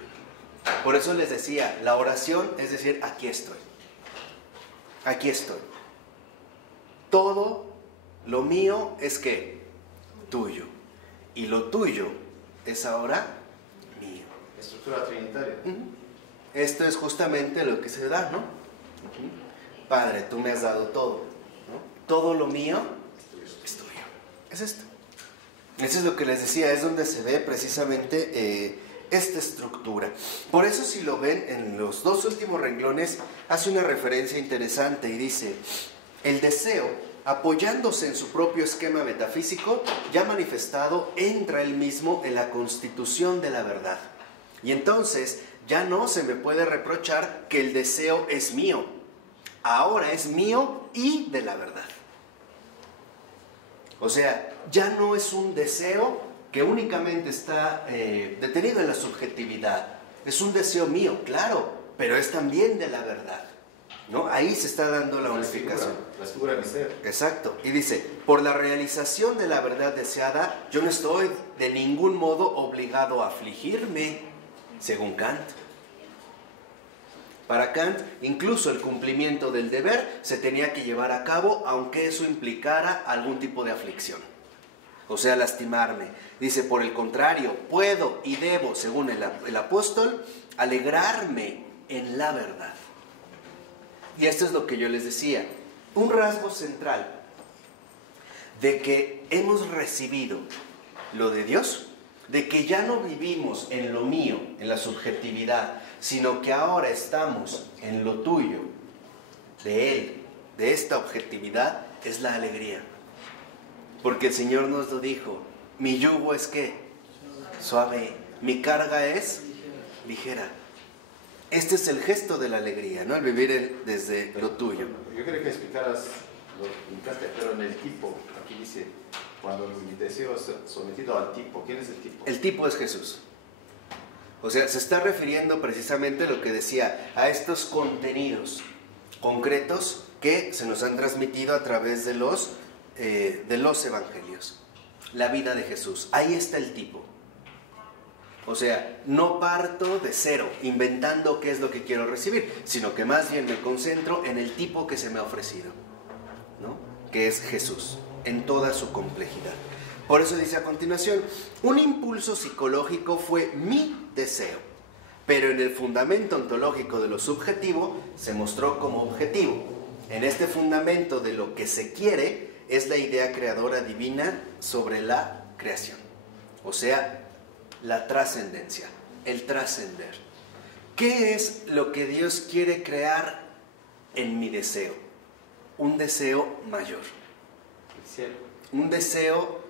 Por eso les decía, la oración es decir: aquí estoy. Aquí estoy. Todo lo mío es ¿qué? Tuyo. Y lo tuyo es ahora mío. Estructura trinitaria. Esto es justamente lo que se da, ¿no? Padre, tú me has dado todo, ¿no? Todo lo mío es tuyo. Es esto. Eso es lo que les decía, es donde se ve precisamente esta estructura. Por eso, si lo ven en los dos últimos renglones, hace una referencia interesante y dice: el deseo, apoyándose en su propio esquema metafísico ya manifestado, entra él mismo en la constitución de la verdad. Y entonces ya no se me puede reprochar que el deseo es mío. Ahora es mío y de la verdad. O sea, ya no es un deseo que únicamente está detenido en la subjetividad. Es un deseo mío, claro, pero es también de la verdad. ¿no? Ahí se está dando la unificación. La figura de mi ser. Exacto. Y dice, por la realización de la verdad deseada, yo no estoy de ningún modo obligado a afligirme, según Kant. Para Kant, incluso el cumplimiento del deber se tenía que llevar a cabo, aunque eso implicara algún tipo de aflicción. O sea, lastimarme. Dice, por el contrario, puedo y debo, según el apóstol, alegrarme en la verdad. Y esto es lo que yo les decía. Un rasgo central de que hemos recibido lo de Dios, de que ya no vivimos en lo mío, en la subjetividad, sino que ahora estamos en lo tuyo, de Él, de esta objetividad, es la alegría. Porque el Señor nos lo dijo, mi yugo es ¿qué? Suave, mi carga es ligera. Este es el gesto de la alegría, ¿no? El vivir desde lo tuyo. Yo quería que explicaras, lo indicaste, pero en el tipo, aquí dice, cuando mi deseo es sometido al tipo, ¿quién es el tipo? El tipo es Jesús. O sea, se está refiriendo precisamente a lo que decía, a estos contenidos concretos que se nos han transmitido a través de los evangelios. La vida de Jesús, ahí está el tipo. O sea, no parto de cero, inventando qué es lo que quiero recibir, sino que más bien me concentro en el tipo que se me ha ofrecido, ¿no? Que es Jesús, en toda su complejidad. Por eso dice a continuación, un impulso psicológico fue mi deseo, pero en el fundamento ontológico de lo subjetivo se mostró como objetivo. En este fundamento de lo que se quiere es la idea creadora divina sobre la creación. O sea, la trascendencia, el trascender. ¿Qué es lo que Dios quiere crear en mi deseo? Un deseo mayor. El cielo. Un deseo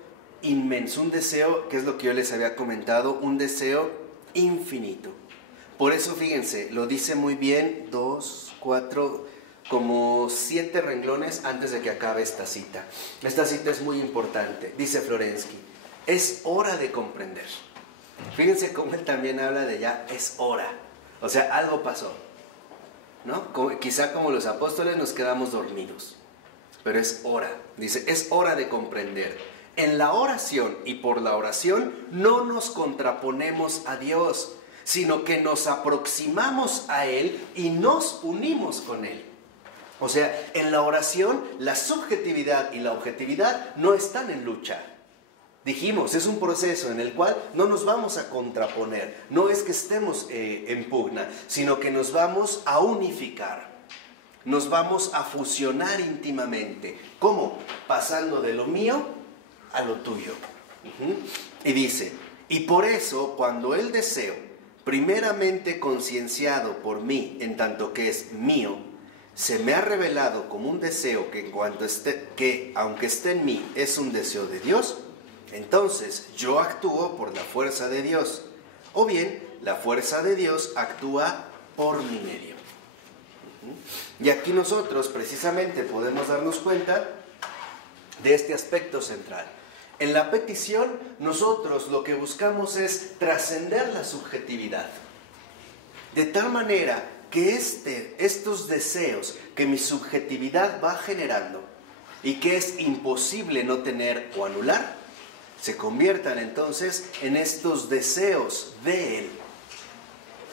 inmenso, un deseo, que es lo que yo les había comentado, un deseo infinito. Por eso, fíjense, lo dice muy bien, 2, 4, como 7 renglones antes de que acabe esta cita. Esta cita es muy importante. Dice Florensky, es hora de comprender. Fíjense cómo él también habla de ya, es hora. O sea, algo pasó, ¿no? Quizá como los apóstoles nos quedamos dormidos, pero es hora. Dice, es hora de comprender. En la oración y por la oración no nos contraponemos a Dios, sino que nos aproximamos a Él y nos unimos con Él. O sea, en la oración la subjetividad y la objetividad no están en lucha. Dijimos, es un proceso en el cual no nos vamos a contraponer, no es que estemos en pugna, sino que nos vamos a unificar, nos vamos a fusionar íntimamente. ¿Cómo? Pasando de lo mío a lo tuyo. Y dice, y por eso cuando el deseo, primeramente concienciado por mí en tanto que es mío, se me ha revelado como un deseo que aunque esté en mí es un deseo de Dios, entonces yo actúo por la fuerza de Dios, o bien la fuerza de Dios actúa por mi medio. Y aquí nosotros precisamente podemos darnos cuenta de este aspecto central. En la petición nosotros lo que buscamos es trascender la subjetividad, de tal manera que estos deseos que mi subjetividad va generando y que es imposible no tener o anular, se conviertan entonces en estos deseos de Él.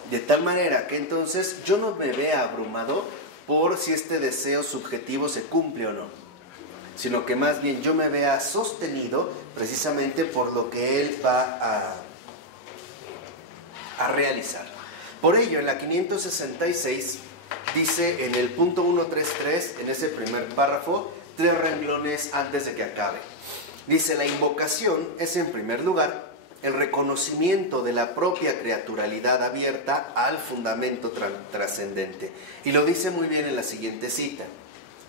De tal manera que entonces yo no me vea abrumado por si este deseo subjetivo se cumple o no, sino que más bien yo me vea sostenido precisamente por lo que Él va a realizar. Por ello, en la 566 dice en el punto 133, en ese primer párrafo, 3 renglones antes de que acabe. Dice, la invocación es en primer lugar el reconocimiento de la propia creaturalidad abierta al fundamento trascendente. Y lo dice muy bien en la siguiente cita.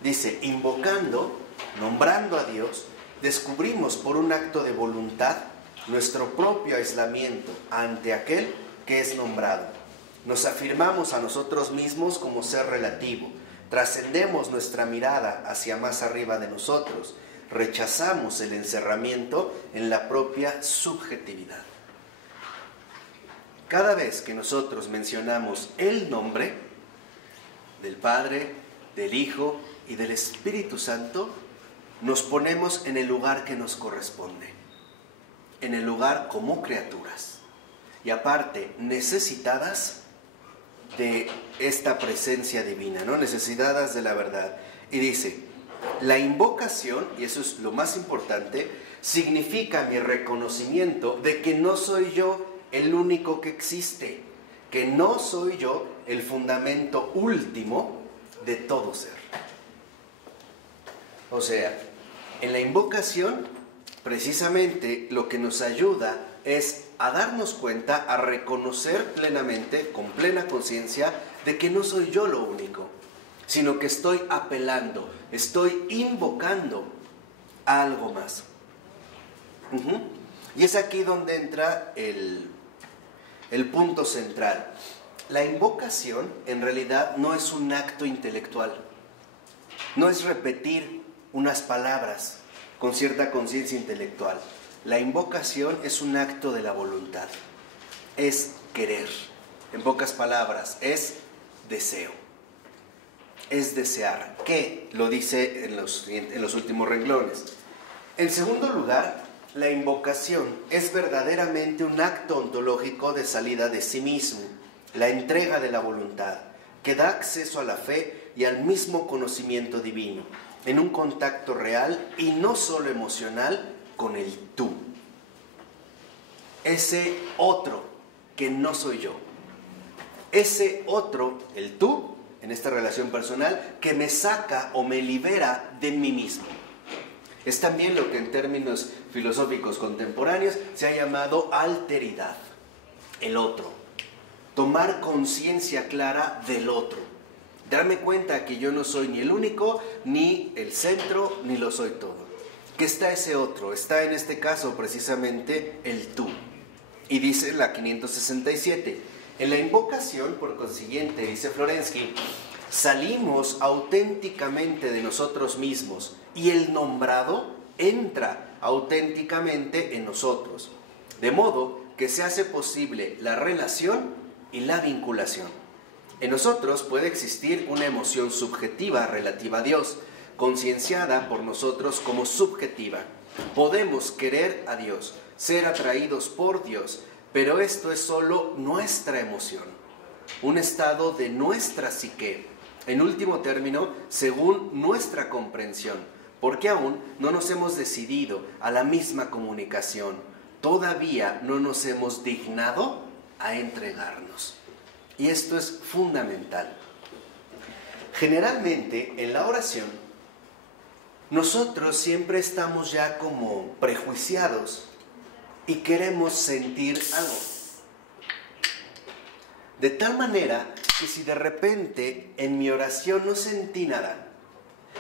Dice, invocando, nombrando a Dios, descubrimos por un acto de voluntad nuestro propio aislamiento ante aquel que es nombrado. Nos afirmamos a nosotros mismos como ser relativo, trascendemos nuestra mirada hacia más arriba de nosotros, rechazamos el encerramiento en la propia subjetividad. Cada vez que nosotros mencionamos el nombre, del Padre, del Hijo y del Espíritu Santo, nos ponemos en el lugar que nos corresponde, en el lugar como criaturas, y aparte necesitadas de esta presencia divina, ¿no? Necesitadas de la verdad. Y dice, la invocación, y eso es lo más importante, significa mi reconocimiento de que no soy yo el único que existe, que no soy yo el fundamento último de todo ser. O sea, en la invocación, precisamente lo que nos ayuda es a darnos cuenta, a reconocer plenamente, con plena conciencia, de que no soy yo lo único, sino que estoy apelando, estoy invocando a algo más. Y es aquí donde entra el punto central. La invocación en realidad no es un acto intelectual, no es repetir unas palabras con cierta conciencia intelectual. La invocación es un acto de la voluntad, es querer, en pocas palabras, es deseo, es desear, que lo dice en los últimos renglones. En segundo lugar, la invocación es verdaderamente un acto ontológico de salida de sí mismo, la entrega de la voluntad, que da acceso a la fe y al mismo conocimiento divino, en un contacto real y no solo emocional con el tú. Ese otro que no soy yo. Ese otro, el tú, en esta relación personal, que me saca o me libera de mí mismo. Es también lo que en términos filosóficos contemporáneos se ha llamado alteridad. El otro. Tomar conciencia clara del otro. Darme cuenta que yo no soy ni el único, ni el centro, ni lo soy todo. Que está ese otro, está en este caso precisamente el tú. Y dice la 567, en la invocación, por consiguiente, dice Florensky, salimos auténticamente de nosotros mismos y el nombrado entra auténticamente en nosotros, de modo que se hace posible la relación y la vinculación. En nosotros puede existir una emoción subjetiva relativa a Dios, concienciada por nosotros como subjetiva. Podemos querer a Dios, ser atraídos por Dios, pero esto es solo nuestra emoción, un estado de nuestra psique, en último término, según nuestra comprensión, porque aún no nos hemos decidido a la misma comunicación, todavía no nos hemos dignado a entregarnos. Y esto es fundamental. Generalmente, en la oración, nosotros siempre estamos ya como prejuiciados y queremos sentir algo. De tal manera que si de repente en mi oración no sentí nada,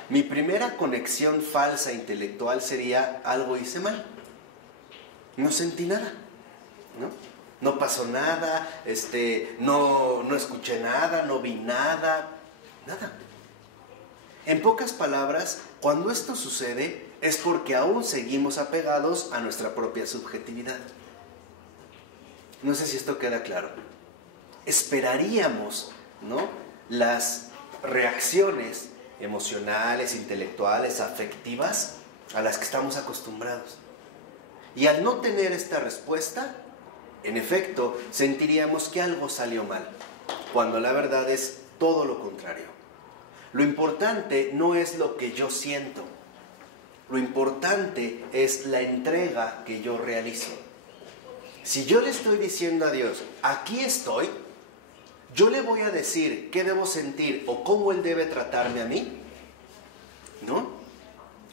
mi primera conexión falsa intelectual sería algo hice mal. No sentí nada, no pasó nada, no escuché nada, no vi nada, nada. En pocas palabras, cuando esto sucede es porque aún seguimos apegados a nuestra propia subjetividad. No sé si esto queda claro. Esperaríamos, ¿no?, las reacciones emocionales, intelectuales, afectivas a las que estamos acostumbrados. Y al no tener esta respuesta, en efecto, sentiríamos que algo salió mal, cuando la verdad es todo lo contrario. Lo importante no es lo que yo siento, lo importante es la entrega que yo realizo. Si yo le estoy diciendo a Dios, aquí estoy, ¿yo le voy a decir qué debo sentir o cómo Él debe tratarme a mí? ¿No?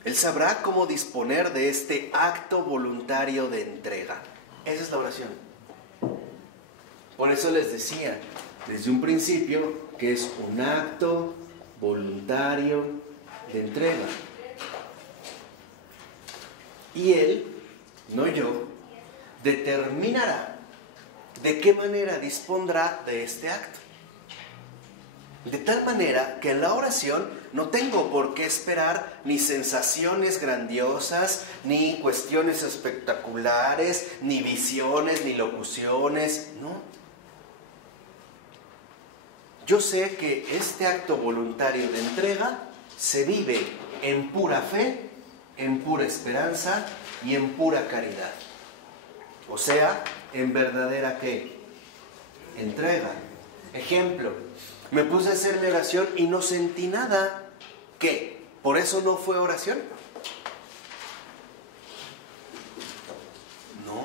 Él sabrá cómo disponer de este acto voluntario de entrega. Esa es la oración. Por eso les decía desde un principio que es un acto voluntario de entrega. Y Él, no yo, determinará de qué manera dispondrá de este acto. De tal manera que en la oración no tengo por qué esperar ni sensaciones grandiosas, ni cuestiones espectaculares, ni visiones, ni locuciones, no. yo sé que este acto voluntario de entrega se vive en pura fe, en pura esperanza y en pura caridad. O sea, en verdadera ¿qué? Entrega. Ejemplo, me puse a hacer mi oración y no sentí nada. ¿Qué? ¿Por eso no fue oración? No.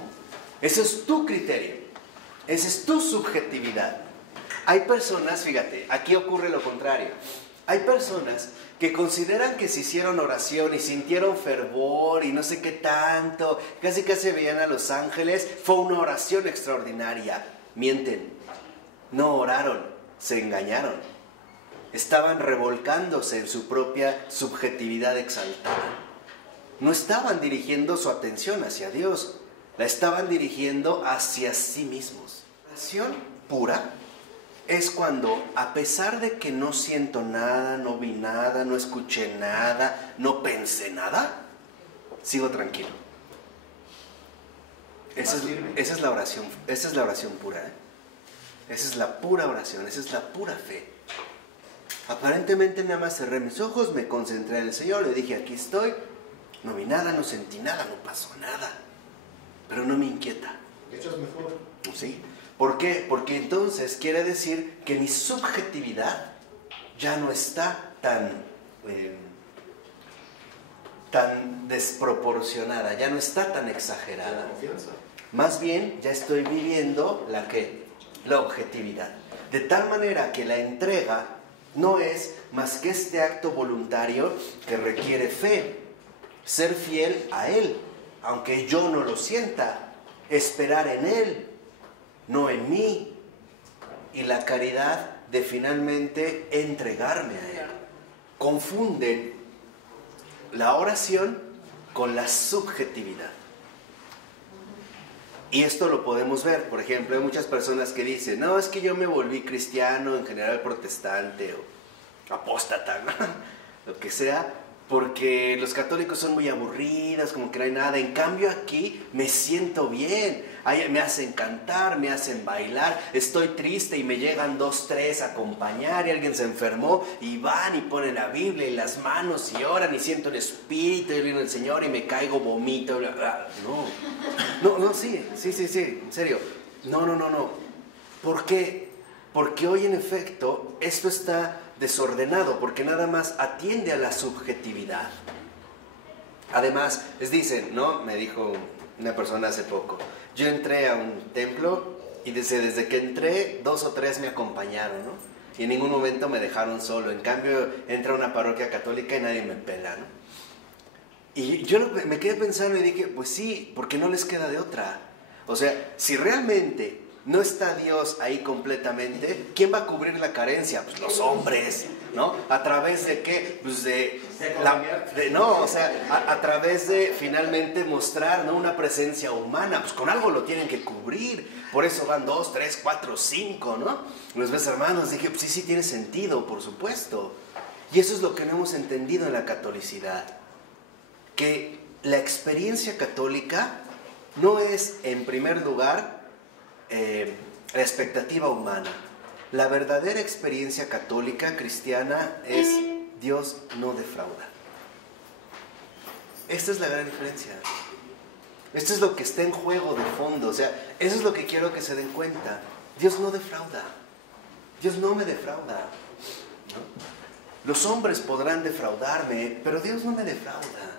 Ese es tu criterio. Esa es tu subjetividad. Hay personas, fíjate, aquí ocurre lo contrario. Hay personas que consideran que se hicieron oración y sintieron fervor y no sé qué tanto, casi veían a los ángeles, fue una oración extraordinaria. Mienten, no oraron, se engañaron. Estaban revolcándose en su propia subjetividad exaltada. No estaban dirigiendo su atención hacia Dios, la estaban dirigiendo hacia sí mismos. La oración pura es cuando, a pesar de que no siento nada, no vi nada, no escuché nada, no pensé nada, sigo tranquilo. Esa es la oración, esa es la oración pura, ¿eh? Esa es la pura oración, esa es la pura fe. Aparentemente nada más cerré mis ojos, me concentré en el Señor, le dije, aquí estoy, no vi nada, no sentí nada, no pasó nada, pero no me inquieta. De hecho es mejor. ¿Sí? ¿Por qué? Porque entonces quiere decir que mi subjetividad ya no está tan desproporcionada, ya no está tan exagerada. Confianza. Más bien ya estoy viviendo la objetividad. De tal manera que la entrega no es más que este acto voluntario que requiere fe, ser fiel a Él, aunque yo no lo sienta, esperar en Él, no en mí, y la caridad de finalmente entregarme a Él. Confunden la oración con la subjetividad. Y esto lo podemos ver, por ejemplo, hay muchas personas que dicen, no, es que yo me volví cristiano, en general protestante o apóstata, ¿no? Lo que sea, porque los católicos son muy aburridos, como que no hay nada. En cambio aquí me siento bien, me hacen cantar, me hacen bailar, estoy triste y me llegan 2, 3 a acompañar y alguien se enfermó y van y ponen la Biblia y las manos y oran y siento el Espíritu y viene el Señor y me caigo, vomito, bla, bla. No, sí, en serio, no. ¿Por qué? Porque hoy en efecto esto está desordenado, porque nada más atiende a la subjetividad. Además, les dicen, ¿no? Me dijo una persona hace poco, yo entré a un templo y desde que entré 2 o 3 me acompañaron, ¿no? Y en ningún momento me dejaron solo. En cambio, entra a una parroquia católica y nadie me pela, ¿no? Y yo me quedé pensando y dije, pues sí, porque no les queda de otra. O sea, si realmente no está Dios ahí completamente, ¿quién va a cubrir la carencia? Pues los hombres, ¿no? ¿A través de qué? Pues a través de finalmente mostrar, ¿no?, una presencia humana, pues con algo lo tienen que cubrir. Por eso van 2, 3, 4, 5, ¿no? Los ves, hermanos, dije, pues sí tiene sentido, por supuesto. Y eso es lo que no hemos entendido en la catolicidad, que la experiencia católica no es, en primer lugar, la expectativa humana. La verdadera experiencia católica cristiana es Dios no defrauda. Esta es la gran diferencia. Esto es lo que está en juego de fondo. O sea, eso es lo que quiero que se den cuenta. Dios no defrauda. Dios no me defrauda, ¿no? Los hombres podrán defraudarme, pero Dios no me defrauda.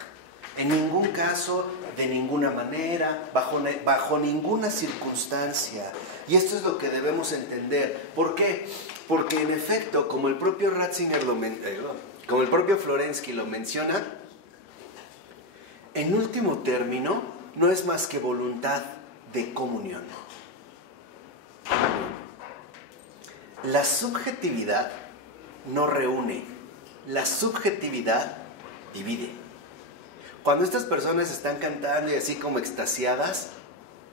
En ningún caso, de ninguna manera, bajo ninguna circunstancia. Y esto es lo que debemos entender. ¿Por qué? Porque en efecto, como el propio Ratzinger como el propio Florensky lo menciona, en último término, no es más que voluntad de comunión. La subjetividad no reúne, la subjetividad divide. Cuando estas personas están cantando y así como extasiadas,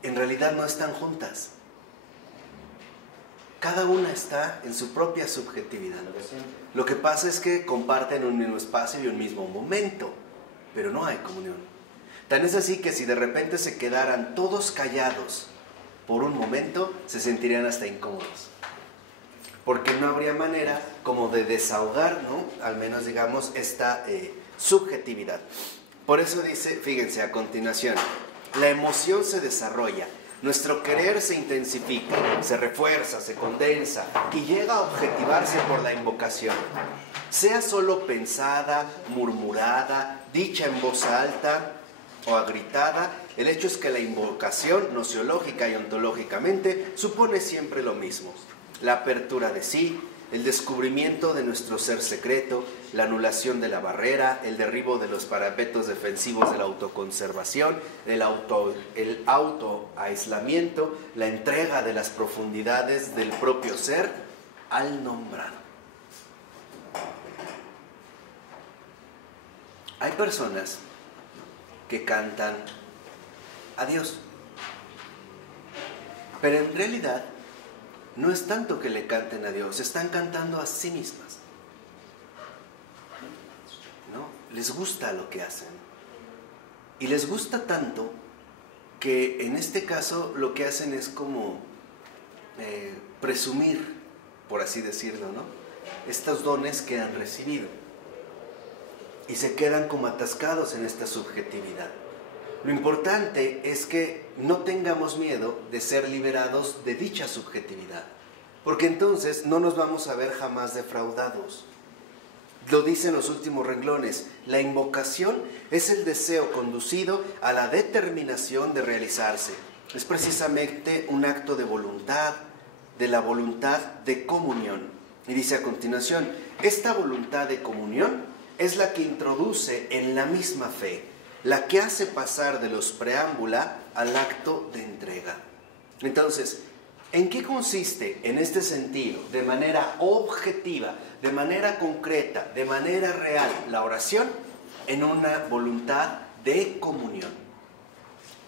en realidad no están juntas. Cada una está en su propia subjetividad. Lo que pasa es que comparten un mismo espacio y un mismo momento, pero no hay comunión. Tan es así que si de repente se quedaran todos callados por un momento, se sentirían hasta incómodos. porque no habría manera como de desahogar, ¿no? Al menos digamos esta subjetividad. Por eso dice, fíjense a continuación, la emoción se desarrolla, nuestro querer se intensifica, se refuerza, se condensa y llega a objetivarse por la invocación. Sea solo pensada, murmurada, dicha en voz alta o agritada, el hecho es que la invocación, nociológica y ontológicamente, supone siempre lo mismo: la apertura de sí, el descubrimiento de nuestro ser secreto, la anulación de la barrera, el derribo de los parapetos defensivos de la autoconservación, el autoaislamiento, la entrega de las profundidades del propio ser al nombrado. Hay personas que cantan a Dios, pero en realidad no es tanto que le canten a Dios, están cantando a sí mismas, ¿no? Les gusta lo que hacen. Y les gusta tanto que en este caso lo que hacen es como presumir, por así decirlo, ¿no? Estos dones que han recibido. Y se quedan como atascados en esta subjetividad. Lo importante es que no tengamos miedo de ser liberados de dicha subjetividad, porque entonces no nos vamos a ver jamás defraudados. Lo dicen los últimos renglones: la invocación es el deseo conducido a la determinación de realizarse. Es precisamente un acto de voluntad, de la voluntad de comunión. Y dice a continuación, esta voluntad de comunión es la que introduce en la misma fe, la que hace pasar de los preámbula al acto de entrega. Entonces, ¿en qué consiste en este sentido, de manera objetiva, de manera concreta, de manera real, la oración? En una voluntad de comunión.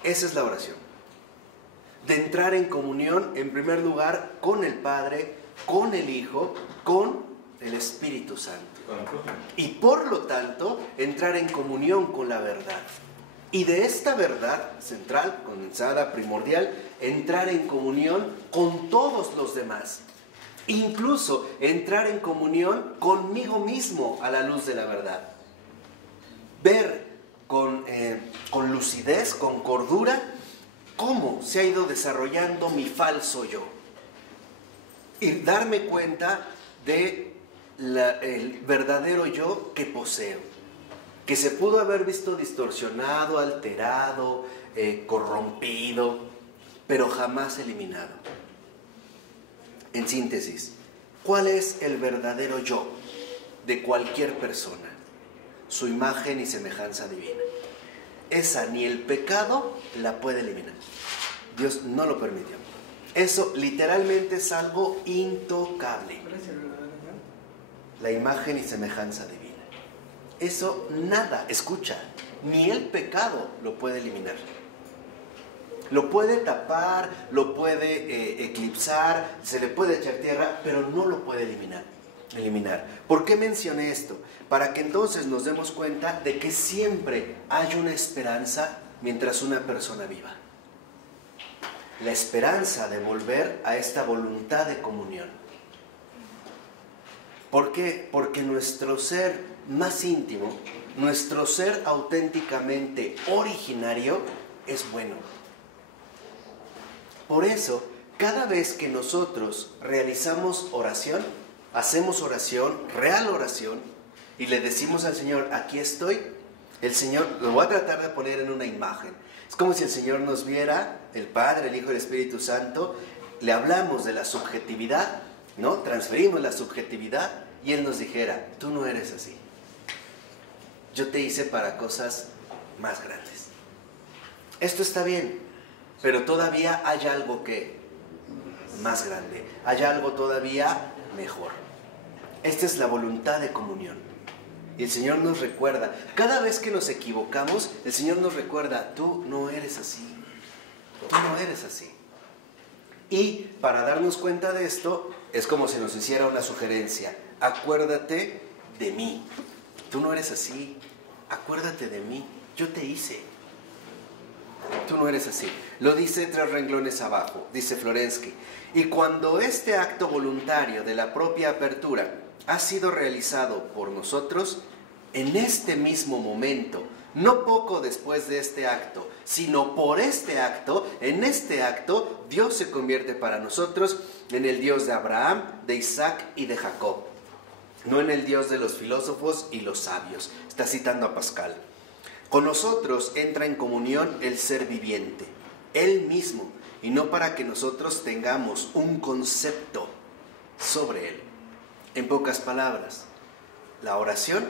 Esa es la oración. De entrar en comunión, en primer lugar, con el Padre, con el Hijo, con el Espíritu Santo. Y por lo tanto, entrar en comunión con la verdad. Y de esta verdad central, condensada, primordial, entrar en comunión con todos los demás. Incluso entrar en comunión conmigo mismo a la luz de la verdad. Ver con lucidez, con cordura, cómo se ha ido desarrollando mi falso yo. Y darme cuenta de el verdadero yo que poseo, que se pudo haber visto distorsionado, alterado, corrompido, pero jamás eliminado. En síntesis, ¿cuál es el verdadero yo de cualquier persona? Su imagen y semejanza divina. Esa ni el pecado la puede eliminar. Dios no lo permitió. Eso literalmente es algo intocable. La imagen y semejanza divina. Eso nada, escucha, ni el pecado lo puede eliminar. Lo puede tapar, lo puede eclipsar, se le puede echar tierra, pero no lo puede eliminar. ¿Por qué mencioné esto? Para que entonces nos demos cuenta de que siempre hay una esperanza mientras una persona viva. La esperanza de volver a esta voluntad de comunión. ¿Por qué? Porque nuestro ser más íntimo, nuestro ser auténticamente originario, es bueno. Por eso, cada vez que nosotros realizamos oración, hacemos oración, real oración, y le decimos al Señor, aquí estoy, el Señor, lo voy a tratar de poner en una imagen. Es como si el Señor nos viera, el Padre, el Hijo y el Espíritu Santo, le hablamos de la subjetividad, ¿no? Transferimos la subjetividad y Él nos dijera, tú no eres así. Yo te hice para cosas más grandes. Esto está bien, pero todavía hay algo que más grande, hay algo todavía mejor. Esta es la voluntad de comunión. Y el Señor nos recuerda, cada vez que nos equivocamos, el Señor nos recuerda, tú no eres así, tú no eres así. Y para darnos cuenta de esto, es como si nos hiciera una sugerencia, acuérdate de mí, tú no eres así, acuérdate de mí, yo te hice, tú no eres así. Lo dice 3 renglones abajo, dice Florensky. Y cuando este acto voluntario de la propia apertura ha sido realizado por nosotros, en este mismo momento, no poco después de este acto, sino por este acto, en este acto, Dios se convierte para nosotros en el Dios de Abraham, de Isaac y de Jacob, no en el Dios de los filósofos y los sabios. Está citando a Pascal. Con nosotros entra en comunión el ser viviente, Él mismo, y no para que nosotros tengamos un concepto sobre Él. En pocas palabras, la oración,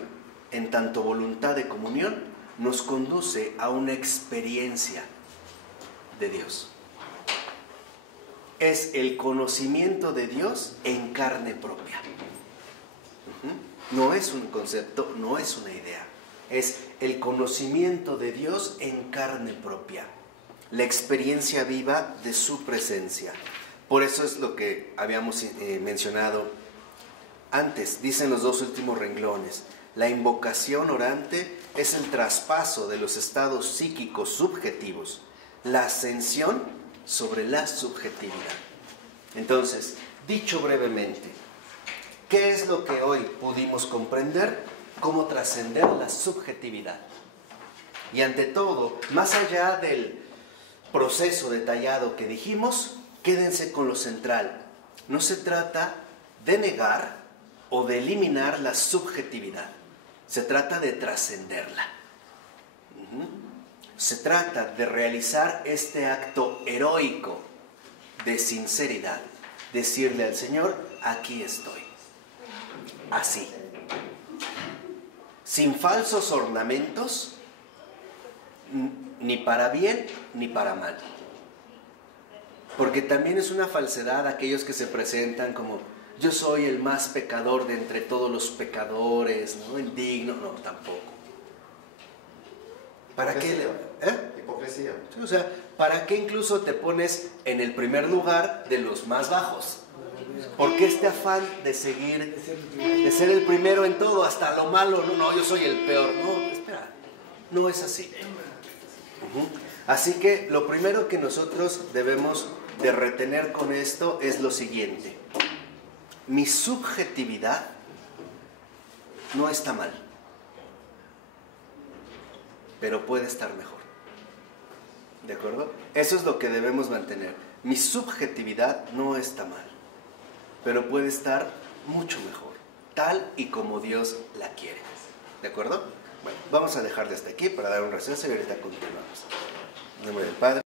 en tanto voluntad de comunión, nos conduce a una experiencia de Dios. Es el conocimiento de Dios en carne propia. No es un concepto, no es una idea. Es el conocimiento de Dios en carne propia. La experiencia viva de su presencia. Por eso es lo que habíamos mencionado antes. Dicen los 2 últimos renglones. La invocación orante es el traspaso de los estados psíquicos subjetivos, la ascensión sobre la subjetividad. Entonces, dicho brevemente, ¿qué es lo que hoy pudimos comprender? Cómo trascender la subjetividad. Y ante todo, más allá del proceso detallado que dijimos, quédense con lo central. No se trata de negar o de eliminar la subjetividad. Se trata de trascenderla. Se trata de realizar este acto heroico de sinceridad. Decirle al Señor, aquí estoy. Así. Sin falsos ornamentos, ni para bien ni para mal. Porque también es una falsedad aquellos que se presentan como yo soy el más pecador de entre todos los pecadores, ¿no? Indigno, no, tampoco. ¿Para qué? Hipocresía. Sí, o sea, ¿para qué incluso te pones en el primer lugar de los más bajos? ¿Por qué este afán de seguir, de ser el primero en todo, hasta lo malo? No, yo soy el peor. No, espera, no es así. Así que lo primero que nosotros debemos de retener con esto es lo siguiente. Mi subjetividad no está mal, pero puede estar mejor. ¿De acuerdo? Eso es lo que debemos mantener. Mi subjetividad no está mal, pero puede estar mucho mejor, tal y como Dios la quiere. ¿De acuerdo? Bueno, vamos a dejar de hasta aquí para dar un receso y ahorita continuamos. En nombre del Padre.